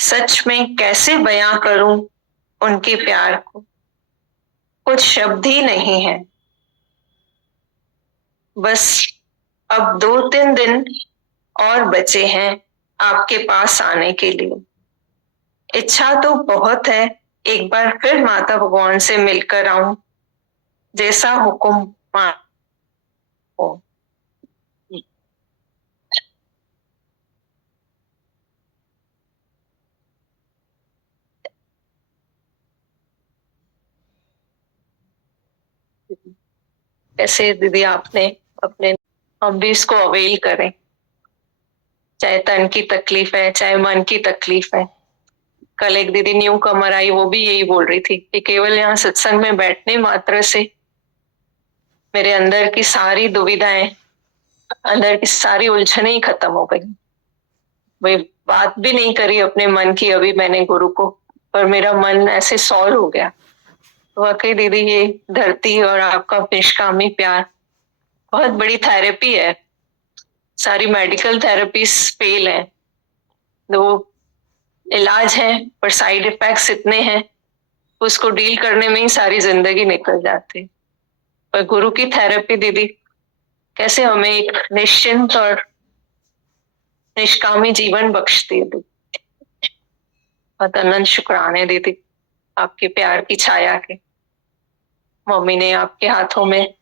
सच में कैसे बयां करूं उनके प्यार को, कुछ शब्द ही नहीं है। बस अब 2-3 दिन और बचे हैं आपके पास आने के लिए। इच्छा तो बहुत है एक बार फिर माता भगवान से मिलकर आऊं, जैसा हुक्म हो। कैसे दीदी आपने अपने, हम भी इसको अवेल करें, चाहे तन की तकलीफ है चाहे मन की तकलीफ है। कल एक दीदी न्यू कमर आई, वो भी यही बोल रही थी कि केवल यहाँ सत्संग में बैठने मात्र से मेरे अंदर की सारी दुविधाएं, अंदर की सारी उलझने ही खत्म हो गई। वही बात भी नहीं करी अपने मन की अभी मैंने गुरु को, पर मेरा मन ऐसे सॉल्व हो गया। वाकई दीदी ये धरती और आपका निष्कामी प्यार बहुत बड़ी थेरेपी है। सारी मेडिकल थेरेपीज फेल है, वो इलाज है पर साइड इफेक्ट्स इतने हैं, उसको डील करने में ही सारी जिंदगी निकल जाती। पर गुरु की थेरेपी दीदी कैसे हमें एक निश्चिंत और निष्कामी जीवन बख्शती है दीदी। बहुत अनंत शुक्राने दीदी आपके प्यार की छाया के। मम्मी ने आपके हाथों में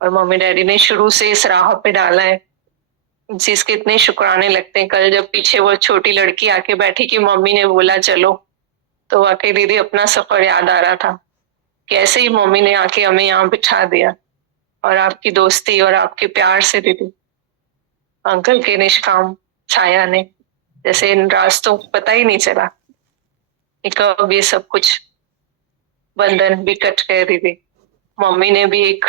और मम्मी डैडी ने शुरू से इस राह पे डाला है, जिसके इतने शुक्राने लगते हैं। कल जब पीछे वो छोटी लड़की आके बैठी कि मम्मी ने बोला चलो, तो वाकई दीदी अपना सफर याद आ रहा था। कैसे ही मम्मी ने आके हमें यहाँ बिठा दिया, और आपकी दोस्ती और आपके प्यार से दीदी, अंकल के निष्काम छाया ने जैसे इन रास्तों पता ही नहीं चला कि कब ये सब कुछ बंधन भी कट गए दीदी। मम्मी ने भी एक